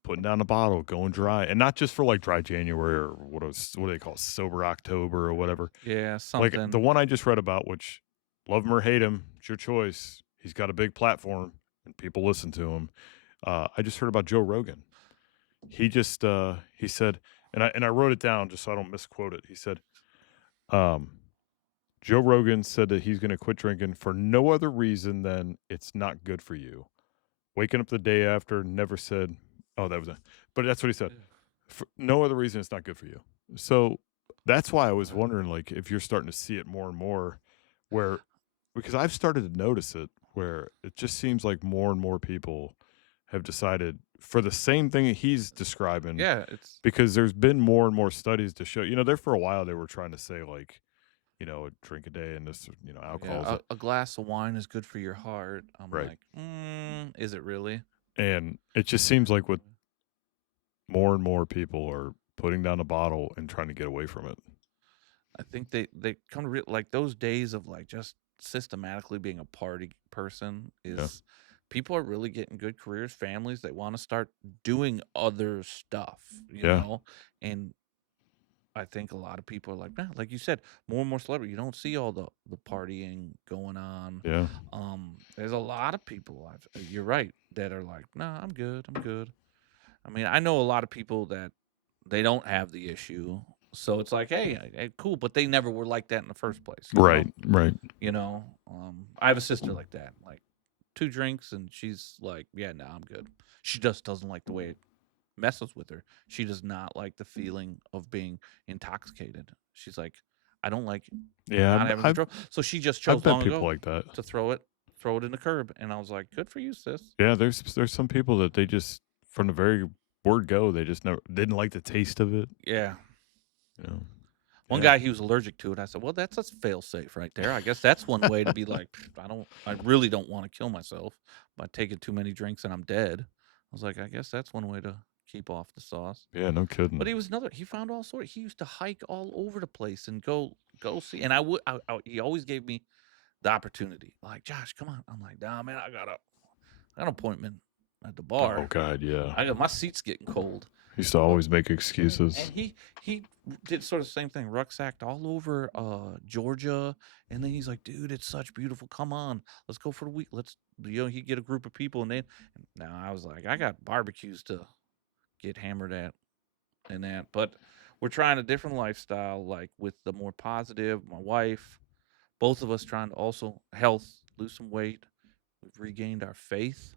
putting down a bottle, going dry, and not just for like dry January or what do they call sober October or whatever. Yeah, Like the something. one I just read about, which love him or hate him, it's your choice. He's got a big platform and people listen to him. I just heard about Joe Rogan. He said, and I wrote it down just so I don't misquote it. He said, um, Joe Rogan said that he's going to quit drinking for no other reason than it's not good for you. Waking up the day after, never said, oh, that was it. But that's what he said. Yeah. For no other reason, it's not good for you. So that's why I was Wow. wondering, like, if you're starting to see it more and more, where because I've started to notice it, where it just seems like more and more people have decided for the same thing that he's describing, Yeah, it's because there's been more and more studies to show, there for a while they were trying to say like, a drink a day and this, yeah, alcohol's a glass of wine is good for your heart. I'm right. like, is it really? And it just seems like with more and more people are putting down a bottle and trying to get away from it. I think they come to like those days of like just systematically being a party person Yeah. is people are really getting good careers, families, they want to start doing other stuff, Yeah. and I think a lot of people are like, nah, like you said, more and more celebrity. You don't see all the partying going on. Yeah. There's a lot of people. You're right that are like, nah, I'm good. I'm good. I mean, I know a lot of people that they don't have the issue. So it's like, hey, cool, but they never were like that in the first place, you Right. know? Right. I have a sister like that, like 2 drinks, and she's like, yeah, no, I'm good. She just doesn't like the way it messes with her. She does not like the feeling of being intoxicated. She's like, I don't like Yeah. not having control. So she just I've chose met long people ago like that. to throw it in the curb. And I was like, good for you, sis. Yeah. There's some people that they just from the very word go they just never didn't like the taste of it. Yeah. You know. One Yeah. guy, he was allergic to it. I said, "Well, that's a fail safe right there. I guess that's one way to be like, I really don't want to kill myself by taking too many drinks and I'm dead." was like, I guess that's one way to keep off the sauce. Yeah, no But kidding. he found all sorts. He used to hike all over the place and go see. And he always gave me the opportunity. Like, Josh, come on. I'm like, nah, man, I got an appointment at the Oh bar. God, yeah. I got my seat's getting cold. Used to But always make yeah, and excuses. he did sort of the same thing, rucksacked all over Georgia, and then he's like, dude, it's such beautiful. Come on, let's go for the week. Let's he get a group of people, and then now I was like, I got barbecues to get hammered at and that, but we're trying a different lifestyle, like with the more positive. My wife, both of us trying to also health, lose some weight. We've regained our faith,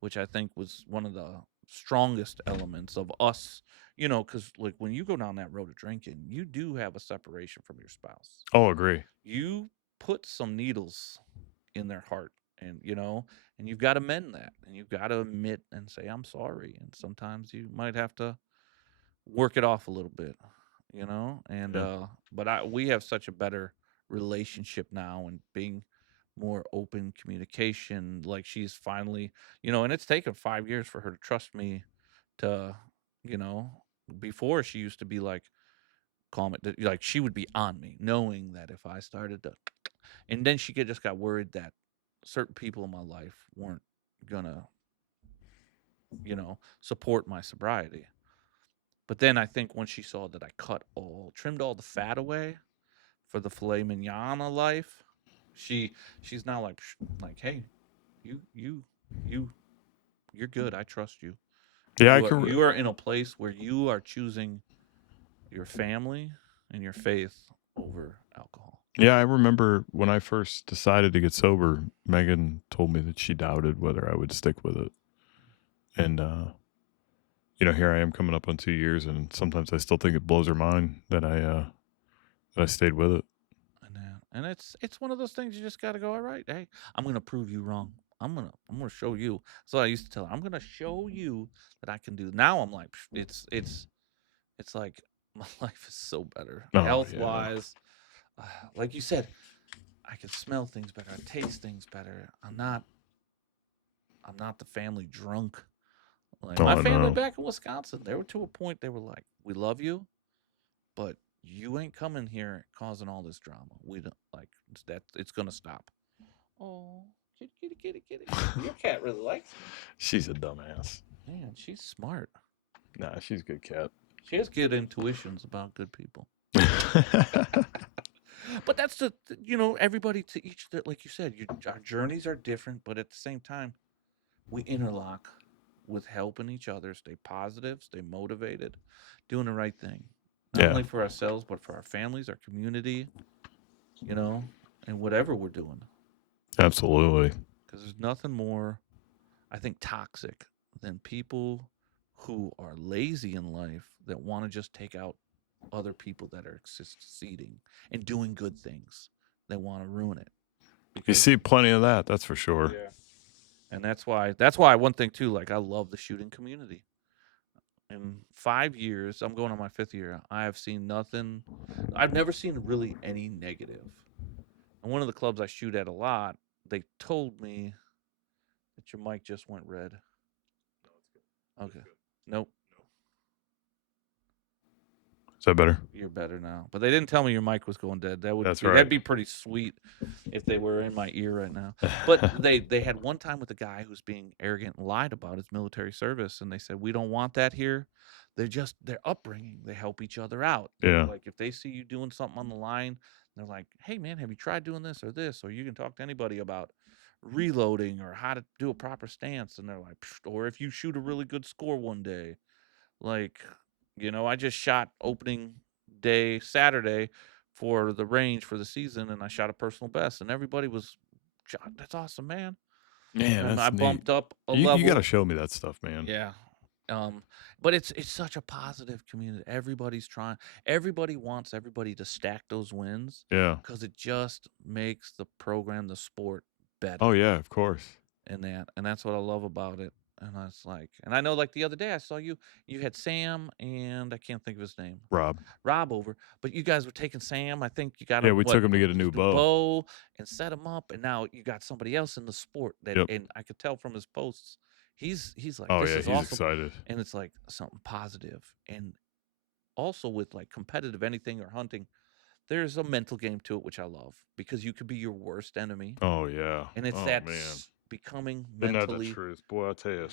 which I think was one of the strongest elements of us, because like when you go down that road of drinking, you do have a separation from your spouse. Oh, agree. You put some needles in their heart, and and you've got to mend that, and you've got to admit and say, I'm sorry. And sometimes you might have to work it off a little bit, and Yeah. but we have such a better relationship now, and being more open communication, like she's finally, and it's taken 5 years for her to trust me to, you know before she used to be like, calm it, like she would be on me knowing that if I started to, and then just got worried that certain people in my life weren't gonna, support my sobriety. But then I think once she saw that I trimmed all the fat away for the filet mignon of life, she she's now like, hey, you you you you're good. I trust you. Yeah, I You are can. you are in a place where you are choosing your family and your faith over alcohol. Yeah, I remember when I first decided to get sober, Megan told me that she doubted whether I would stick with it. And here I am coming up on 2 years, and sometimes I still think it blows her mind that I stayed with it. And it's one of those things you just got to go. All right, hey, I'm gonna prove you wrong. I'm gonna show you. So I used to tell her, I'm gonna show you that I can do. Now I'm like, it's like my life is so better, Oh health yeah, wise. Like you said, I can smell things better. I taste things better. I'm not the family drunk. Like oh my I family know. back in Wisconsin, they were to a point. They were like, we love you, but you ain't coming here causing all this drama. We don't like that. It's gonna stop. Oh, kitty, kitty, kitty, kitty. Your cat really likes me. She's a dumbass. Man, she's smart. Nah, she's a good cat. She has good intuitions about good people. But that's everybody to each that, like you said, our journeys are different, but at the same time, we interlock with helping each other stay positive, stay motivated, doing the right thing, not Yeah, only for ourselves but for our families, our community, you know, and whatever we're doing. absolutely. Because there's nothing more, I think, toxic than people who are lazy in life that want to just take out other people that are succeeding and doing good things. They want to ruin it You because see plenty of that, that's for sure. yeah, and that's why one thing too. Like I love the shooting community. In 5 years, I'm going on my fifth year. I have seen nothing. I've never seen really any negative. And one of the clubs I shoot at a lot, they told me that your mic just went red. Okay. Nope. Is that better? You're better now. But they didn't tell me your mic was going dead. That's That'd right. be pretty sweet if they were in my ear right now. But they had one time with a guy who's being arrogant and lied about his military service, and they said we don't want that here. They're just their upbringing. They help each other out. They're Yeah. like if they see you doing something on the line, they're like, "Hey man, have you tried doing this or this?" Or you can talk to anybody about reloading or how to do a proper stance, and they're like, "Pfft," or if you shoot a really good score one day, like, I just shot opening day Saturday for the range for the season, and I shot a personal best, and everybody was, "John, that's awesome, man." Man, And I that's neat. bumped up a You got to level. show me that stuff, man. Yeah. But it's such a positive community. Everybody's trying. Everybody wants everybody to stack those wins Yeah. because it just makes the program, the sport Oh better. yeah, of course. And that's what I love about it. And I was like, and I know like the other day I saw you had Sam and I can't think of his name. Rob. Rob over, but you guys were taking Sam. I think you got Yeah, him we what took him to get a his new new bow. bow and set him up, and now you got somebody else in the sport that, Yep. and I could tell from his posts, he's like, Oh "This yeah, is he's awesome," excited. and it's like something positive. And also with like competitive anything or hunting, there's a mental game to it, which I love because you could be your worst enemy, Oh yeah. and it's Oh man. becoming Isn't that the truth? Boy, I tell you,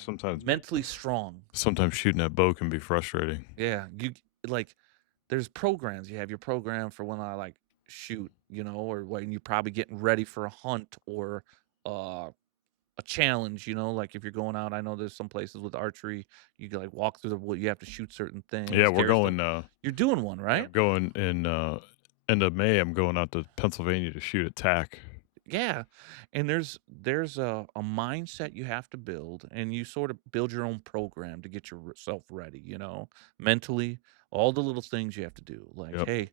mentally strong. sometimes shooting that bow can be frustrating. Yeah, like there's programs. You have your program for when I like shoot, or when you're probably getting ready for a hunt or uh a challenge, like if you're going out, I know there's some places with archery, you can like walk through the wood, you have to shoot certain Yeah, things, we're carry stuff. going You're doing one, yeah, right? I'm going in end of May, I'm going out to Pennsylvania to shoot at TAC. Yeah. And there's a mindset you have to build, and you sort of build your own program to get yourself ready, mentally, all the little things you have to do. Like, Yep. hey,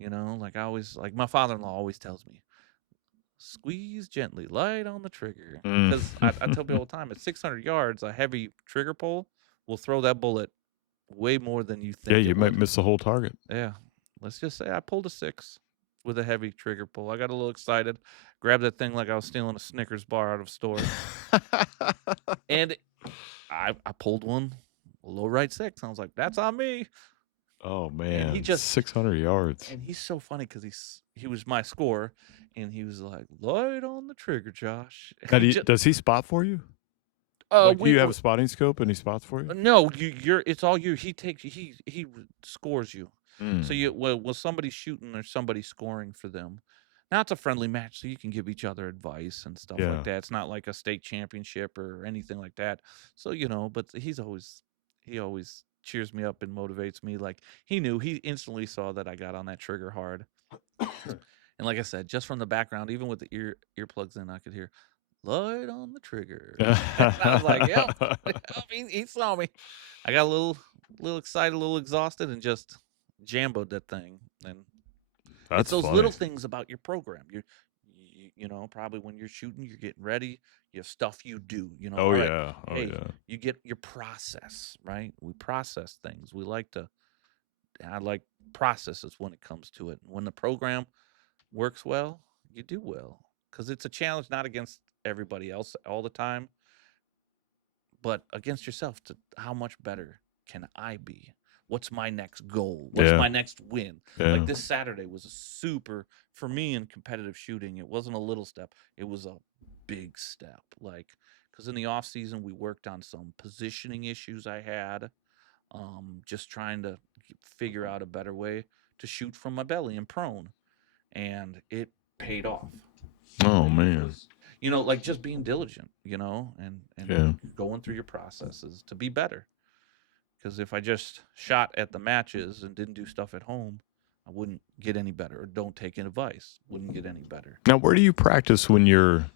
like I always like my father-in-law always tells me, squeeze gently, light on the trigger. Mm. Because I tell people all the time, at 600 yards, a heavy trigger pull will throw that bullet way more than you Yeah, think you it might would. miss the whole target. Yeah. Let's just say I pulled a 6 with a heavy trigger pull. I got a little excited, grabbed that thing like I was stealing a Snickers bar out of a store, and I pulled one, a low right 6. I was like, "That's on me." Oh And man, 600 yards. he's so funny because he was my scorer, and he was like, "Light on the trigger, Josh." Now, He just does he spot for you? Like, do we you have a were spotting scope and he spots for you? no, you're it's all you. He takes scores you. So Mm. when somebody's shooting or somebody's scoring for them. Now it's a friendly match, so you can give each other advice and stuff like Yeah. that. It's not like a state championship or anything like that. So but he always cheers me up and motivates me. Like he instantly saw that I got on that trigger hard. And like I said, just from the background, even with the earplugs in, I could hear light on the trigger. And I was like, "Yep, yep." He saw me. I got a little excited, a little exhausted, and just jamboed that thing. And it's That's those little funny. things about your program. Probably when you're shooting, you're getting ready. You have stuff you do. Oh All right, yeah. Oh hey, yeah. you get your process right. We process things. I like processes when it comes to it. When the program works well, you do well because it's a challenge not against everybody else all the time, but against yourself to how much better can I be? What's my next goal? What's Yeah. my next win? Like Yeah. this Saturday was a super for me in competitive shooting. It wasn't a little step, it was a big step. Like because in the off season we worked on some positioning issues I had, just trying to figure out a better way to shoot from my belly and prone, and it paid off. Oh And it man. was, like just being diligent, and Yeah. going through your processes to be better. Because if I just shot at the matches and didn't do stuff at home, I wouldn't get any better. Or don't take advice, wouldn't get any better. Now, where do you practice when you're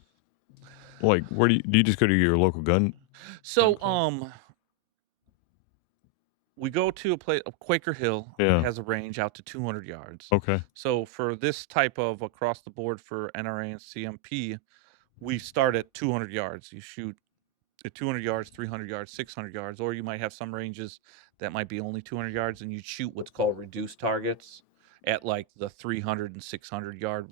like? Where do you just go to your local gun So, club? we go to a place. Quaker Hill Yeah. has a range out to 200 yards. Okay. So for this type of across the board for NRA and CMP, we start at 200 yards. You shoot at 200 yards, 300 yards, 600 yards, or you might have some ranges that might be only 200 yards, and you shoot what's called reduced targets at like the 300 and 600 yard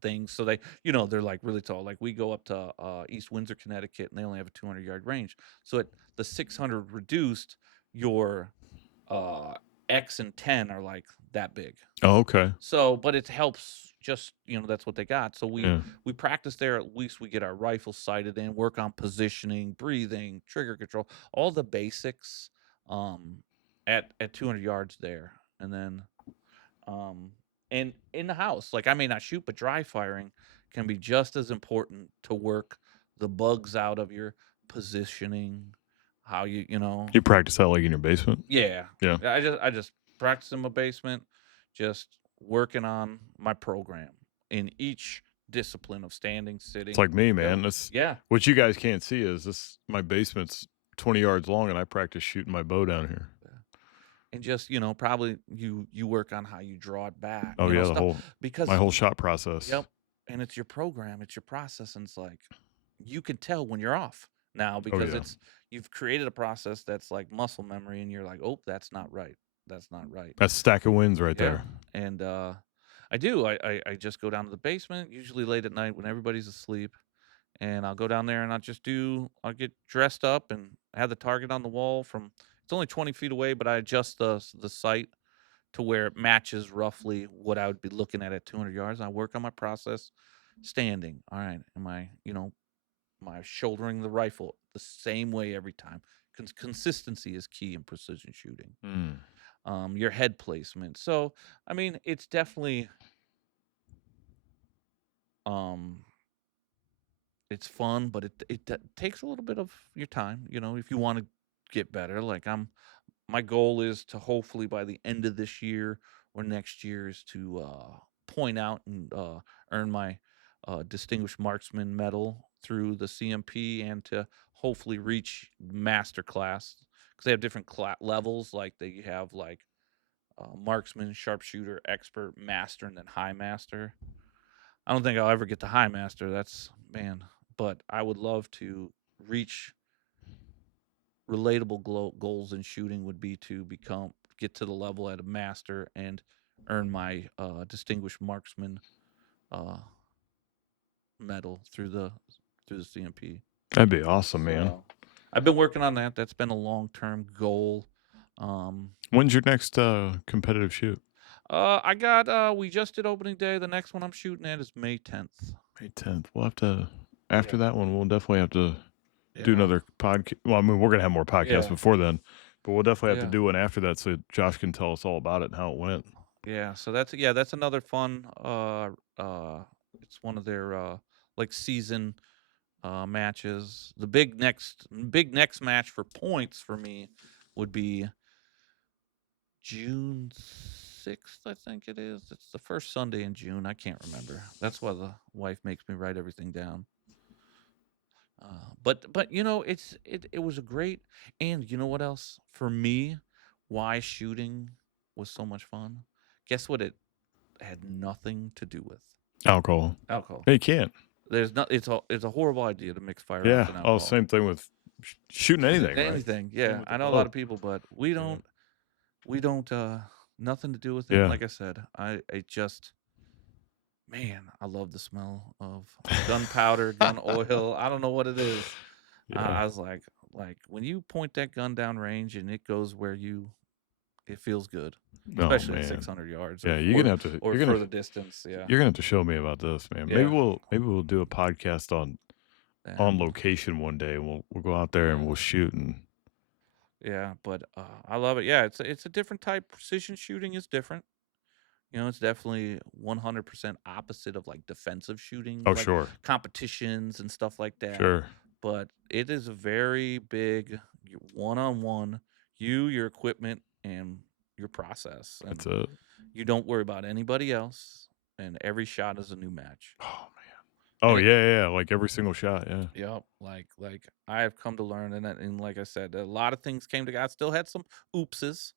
things. So they're like really tall. Like we go up to East Windsor, Connecticut, and they only have a 200-yard range. So at the 600 reduced, your uh, X and 10 are like that big. Oh, okay. So, but it helps just, that's what they got. So Yeah. we practice there, at least we get our rifles sighted in, work on positioning, breathing, trigger control, all the basics um at 200 yards there. And then um and in the house, like I may not shoot, but dry firing can be just as important to work the bugs out of your positioning, how You practice that like in your basement? yeah. Yeah. I just practice in my basement, just working on my program in each discipline of standing, It's sitting, like me, man. yelling. That's Yeah. what you guys can't see is this. My basement's 20 yards long, and I practice shooting my bow down here. Yeah. And just, probably you work on how you draw it back, Oh yeah, the stuff whole my because whole shot process. yep. And it's your program, it's your process, and it's like you can tell when you're off now Oh because yeah, you've created a process that's like muscle memory, and you're like, oh, that's not right. That's not right. that's a stack of wins right Yeah, there. and, I do. I just go down to the basement, usually late at night when everybody's asleep, and I'll go down there and I'll get dressed up and have the target on the wall from. It's only 20 feet away, but I adjust the sight to where it matches roughly what I would be looking at 200 yards. I work on my process standing. All right, am I shouldering the rifle the same way every time? Consistency is key in precision shooting. Mm. Your head placement. So, I mean, it's definitely um it's fun, but it takes a little bit of your time, if you want to get better. Like my goal is to hopefully by the end of this year or next year is to point out and earn my distinguished marksman medal through the CMP, and to hopefully reach master class, because they have different levels. Like they have like marksman, sharpshooter, expert, master, and then high master. I don't think I'll ever get to high master. That's man, but I would love to reach relatable goals in shooting. Would be to get to the level at a master and earn my distinguished marksman uh, medal through the CMP. That'd be awesome, man. So I've been working on that. That's been a long-term goal. When's your next competitive shoot? I got we just did opening day. The next one I'm shooting at is May 10th. May 10th. We'll have to, after Yeah. that one, we'll definitely have to do Yeah. another podcast. Well, I mean, we're going to have more podcasts Yeah. before then, but we'll definitely have to Yeah. do one after that so Josh can tell us all about it and how it went. Yeah, so that's another fun it's one of their like season matches. The big next match for points for me would be June 6th, I think it is. It's the first Sunday in June. I can't remember. That's why the wife makes me write everything down. But it was a great, and you know what else? For me, why shooting was so much fun. Guess what it had nothing to do with? Alcohol. Alcohol. Hey, you can't. There's not. It's a horrible idea to mix firearms Yeah. and Oh, alcohol. same thing with shooting anything, right? Anything. Same Yeah, with the I know a lot bow. of people, but we Yeah. don't. We don't. Nothing to do with it. Yeah. Like I said, I just, man, I love the smell of gunpowder, gun oil. I don't know what it is. Yeah. I was like when you point that gun down range and it goes where it feels good, Oh especially at man. 600 yards Yeah, you're gonna have to. or You're gonna. further distance. Yeah. You're gonna have to show me about this, man. Yeah. Maybe we'll do a podcast on And location one day. And we'll go out there and yeah. we'll shoot and Yeah, but I love it. Yeah, it's a different type. Precision shooting is different. It's definitely 100% opposite of like defensive shooting, oh like sure, competitions and stuff like that. sure. But it is a very big one-on-one, your equipment, and your process, That's and it. you don't worry about anybody else. And every shot is a new match. Oh man. And Oh it, yeah, yeah. Like every single shot. Yeah. yep, like I have come to learn, and like I said, a lot of things came together. I still had some oopses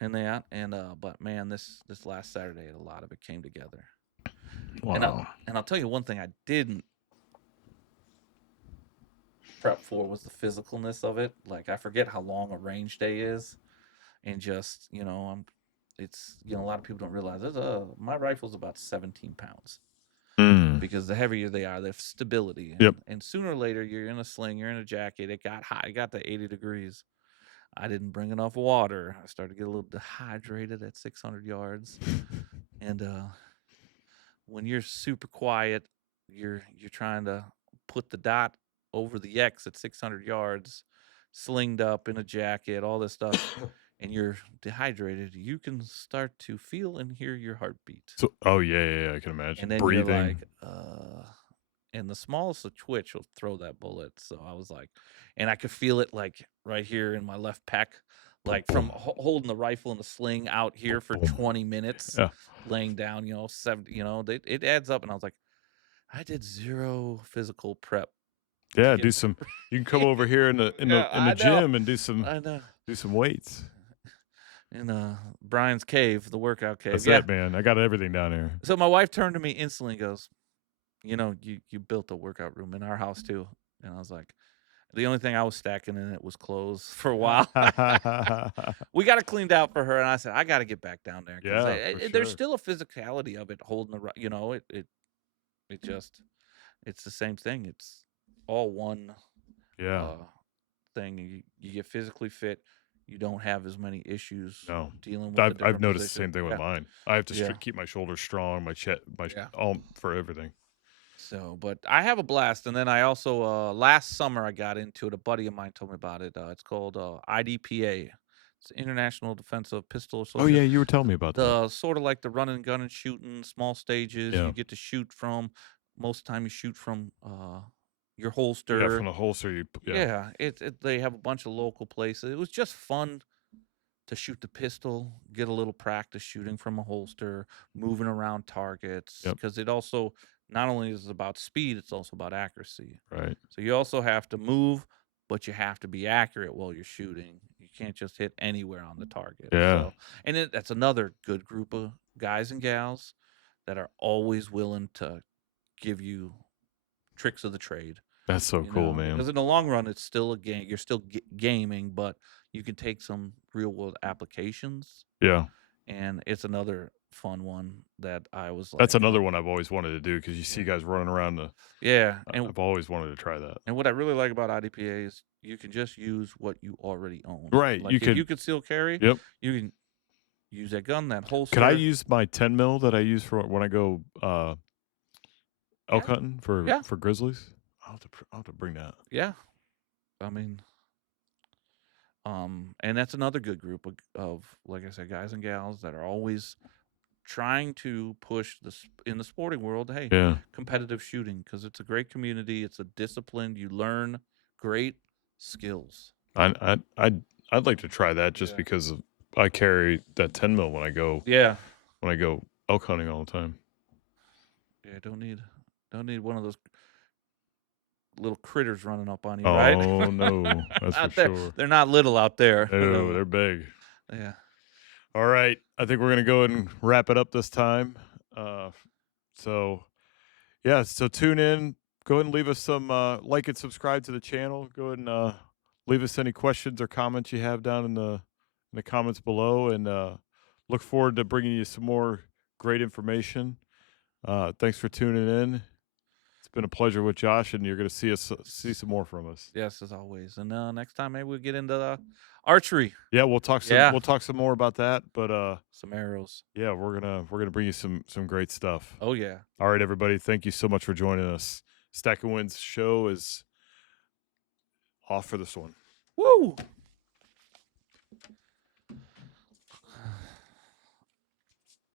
and that, and but man, this last Saturday, a lot of it came together. And Wow. I'll tell you one thing I didn't prep for was the physicalness of it. Like I forget how long a range day is, and just a lot of people don't realize this. My rifle's about 17 pounds, Mm. because the heavier they are, the stability, Yep. and sooner or later you're in a sling, you're in a jacket. It got hot. It got to 80 degrees. I didn't bring enough water. I started to get a little dehydrated at 600 yards, and when you're super quiet, you're trying to put the dot over the X at 600 yards, slinged up in a jacket, all this stuff, and you're dehydrated. You can start to feel and hear your heartbeat, So oh yeah, yeah, yeah, I can and imagine. then you're Breathing. like, and the smallest of twitch will throw that bullet. So I was like, and I could feel it like right here in my left pec, Boom, like from boom, holding the rifle in the sling out boom, here for boom. 20 minutes, Yeah. laying down, 70, it adds up. And I was like, I did zero physical prep to Yeah, get. do some you can come over here in Yeah, the I know. gym and I know. do some weights. In Brian's cave, the workout cave. That's Yeah. it, man. I got everything down here. So my wife turned to me instantly and goes, you built a workout room in our house too. And I was like, the only thing I was stacking in it was clothes for a while. We got it cleaned out for her, and I said I got to get back down there, because Yeah, for there's sure. still a physicality of it holding it. It just it's the same thing. It's all one Yeah. uh, thing. You get physically fit. You don't have as many issues No. dealing with the I've different noticed the positions. same thing with Yeah, mine. I have to yeah, keep my shoulders strong, my chest, yeah. all for everything. So, but I have a blast. And then I also last summer I got into it. A buddy of mine told me about it. It's called IDPA. It's International Defensive Pistol Oh Association. yeah, you were telling me about that. The sort of like the running gun and shooting, small stages. Yeah. You get to shoot from. Most of the time you shoot from your Yeah, from holster. the holster yeah. Yeah, they have a bunch of local places. It was just fun to shoot the pistol, get a little practice shooting from a holster, moving around targets, Yep. because it also not only is it about speed, it's also about accuracy. Right. So you also have to move, but you have to be accurate while you're shooting. You can't just hit anywhere on the target. Yeah. So, and that's another good group of guys and gals that are always willing to give you tricks of the trade, That's so cool, man. because in the long run, it's still a game. You're still gaming, but you can take some real world applications, Yeah. and it's another fun one that I was That's like, another one I've always wanted to do because you see yeah, guys running around the yeah. I've always wanted to try that. And what I really like about IDPA is you can just use what you already own. Right. You Like if could you conceal carry, Yep. you can use that gun, that Could I holster. use my 10 mil that I use for when I go elk Yeah, hunting yeah, for grizzlies? I'll have to bring that. yeah. I mean, and that's another good group of like I said, guys and gals that are always trying to push this in the sporting world. Hey, Yeah. competitive shooting, because it's a great community. It's a discipline. You learn great skills. I'd like to try that just Yeah. because I carry that 10 mil Yeah. when I go elk hunting all the time. Yeah. Don't need one of those little critters running up on you, right? Oh no, that's for Out there. sure. They're not little out there. No, they're big. Yeah. All right, I think we're gonna go ahead and wrap it up this time. Uh, so yeah, so tune in. Go ahead and leave us some like and subscribe to the channel. Go ahead and leave us any questions or comments you have down in the comments below, and look forward to bringing you some more great information. Thanks for tuning in. It's been a pleasure with Josh, and you're going to see some more from us. Yes, as always. And next time maybe we'll get into archery. Yeah, Yeah. we'll talk some more about that. But Some arrows. yeah, we're gonna bring you some great stuff. Oh yeah. All right, everybody, thank you so much for joining us. Stack and Wins show is off for this one. Woo!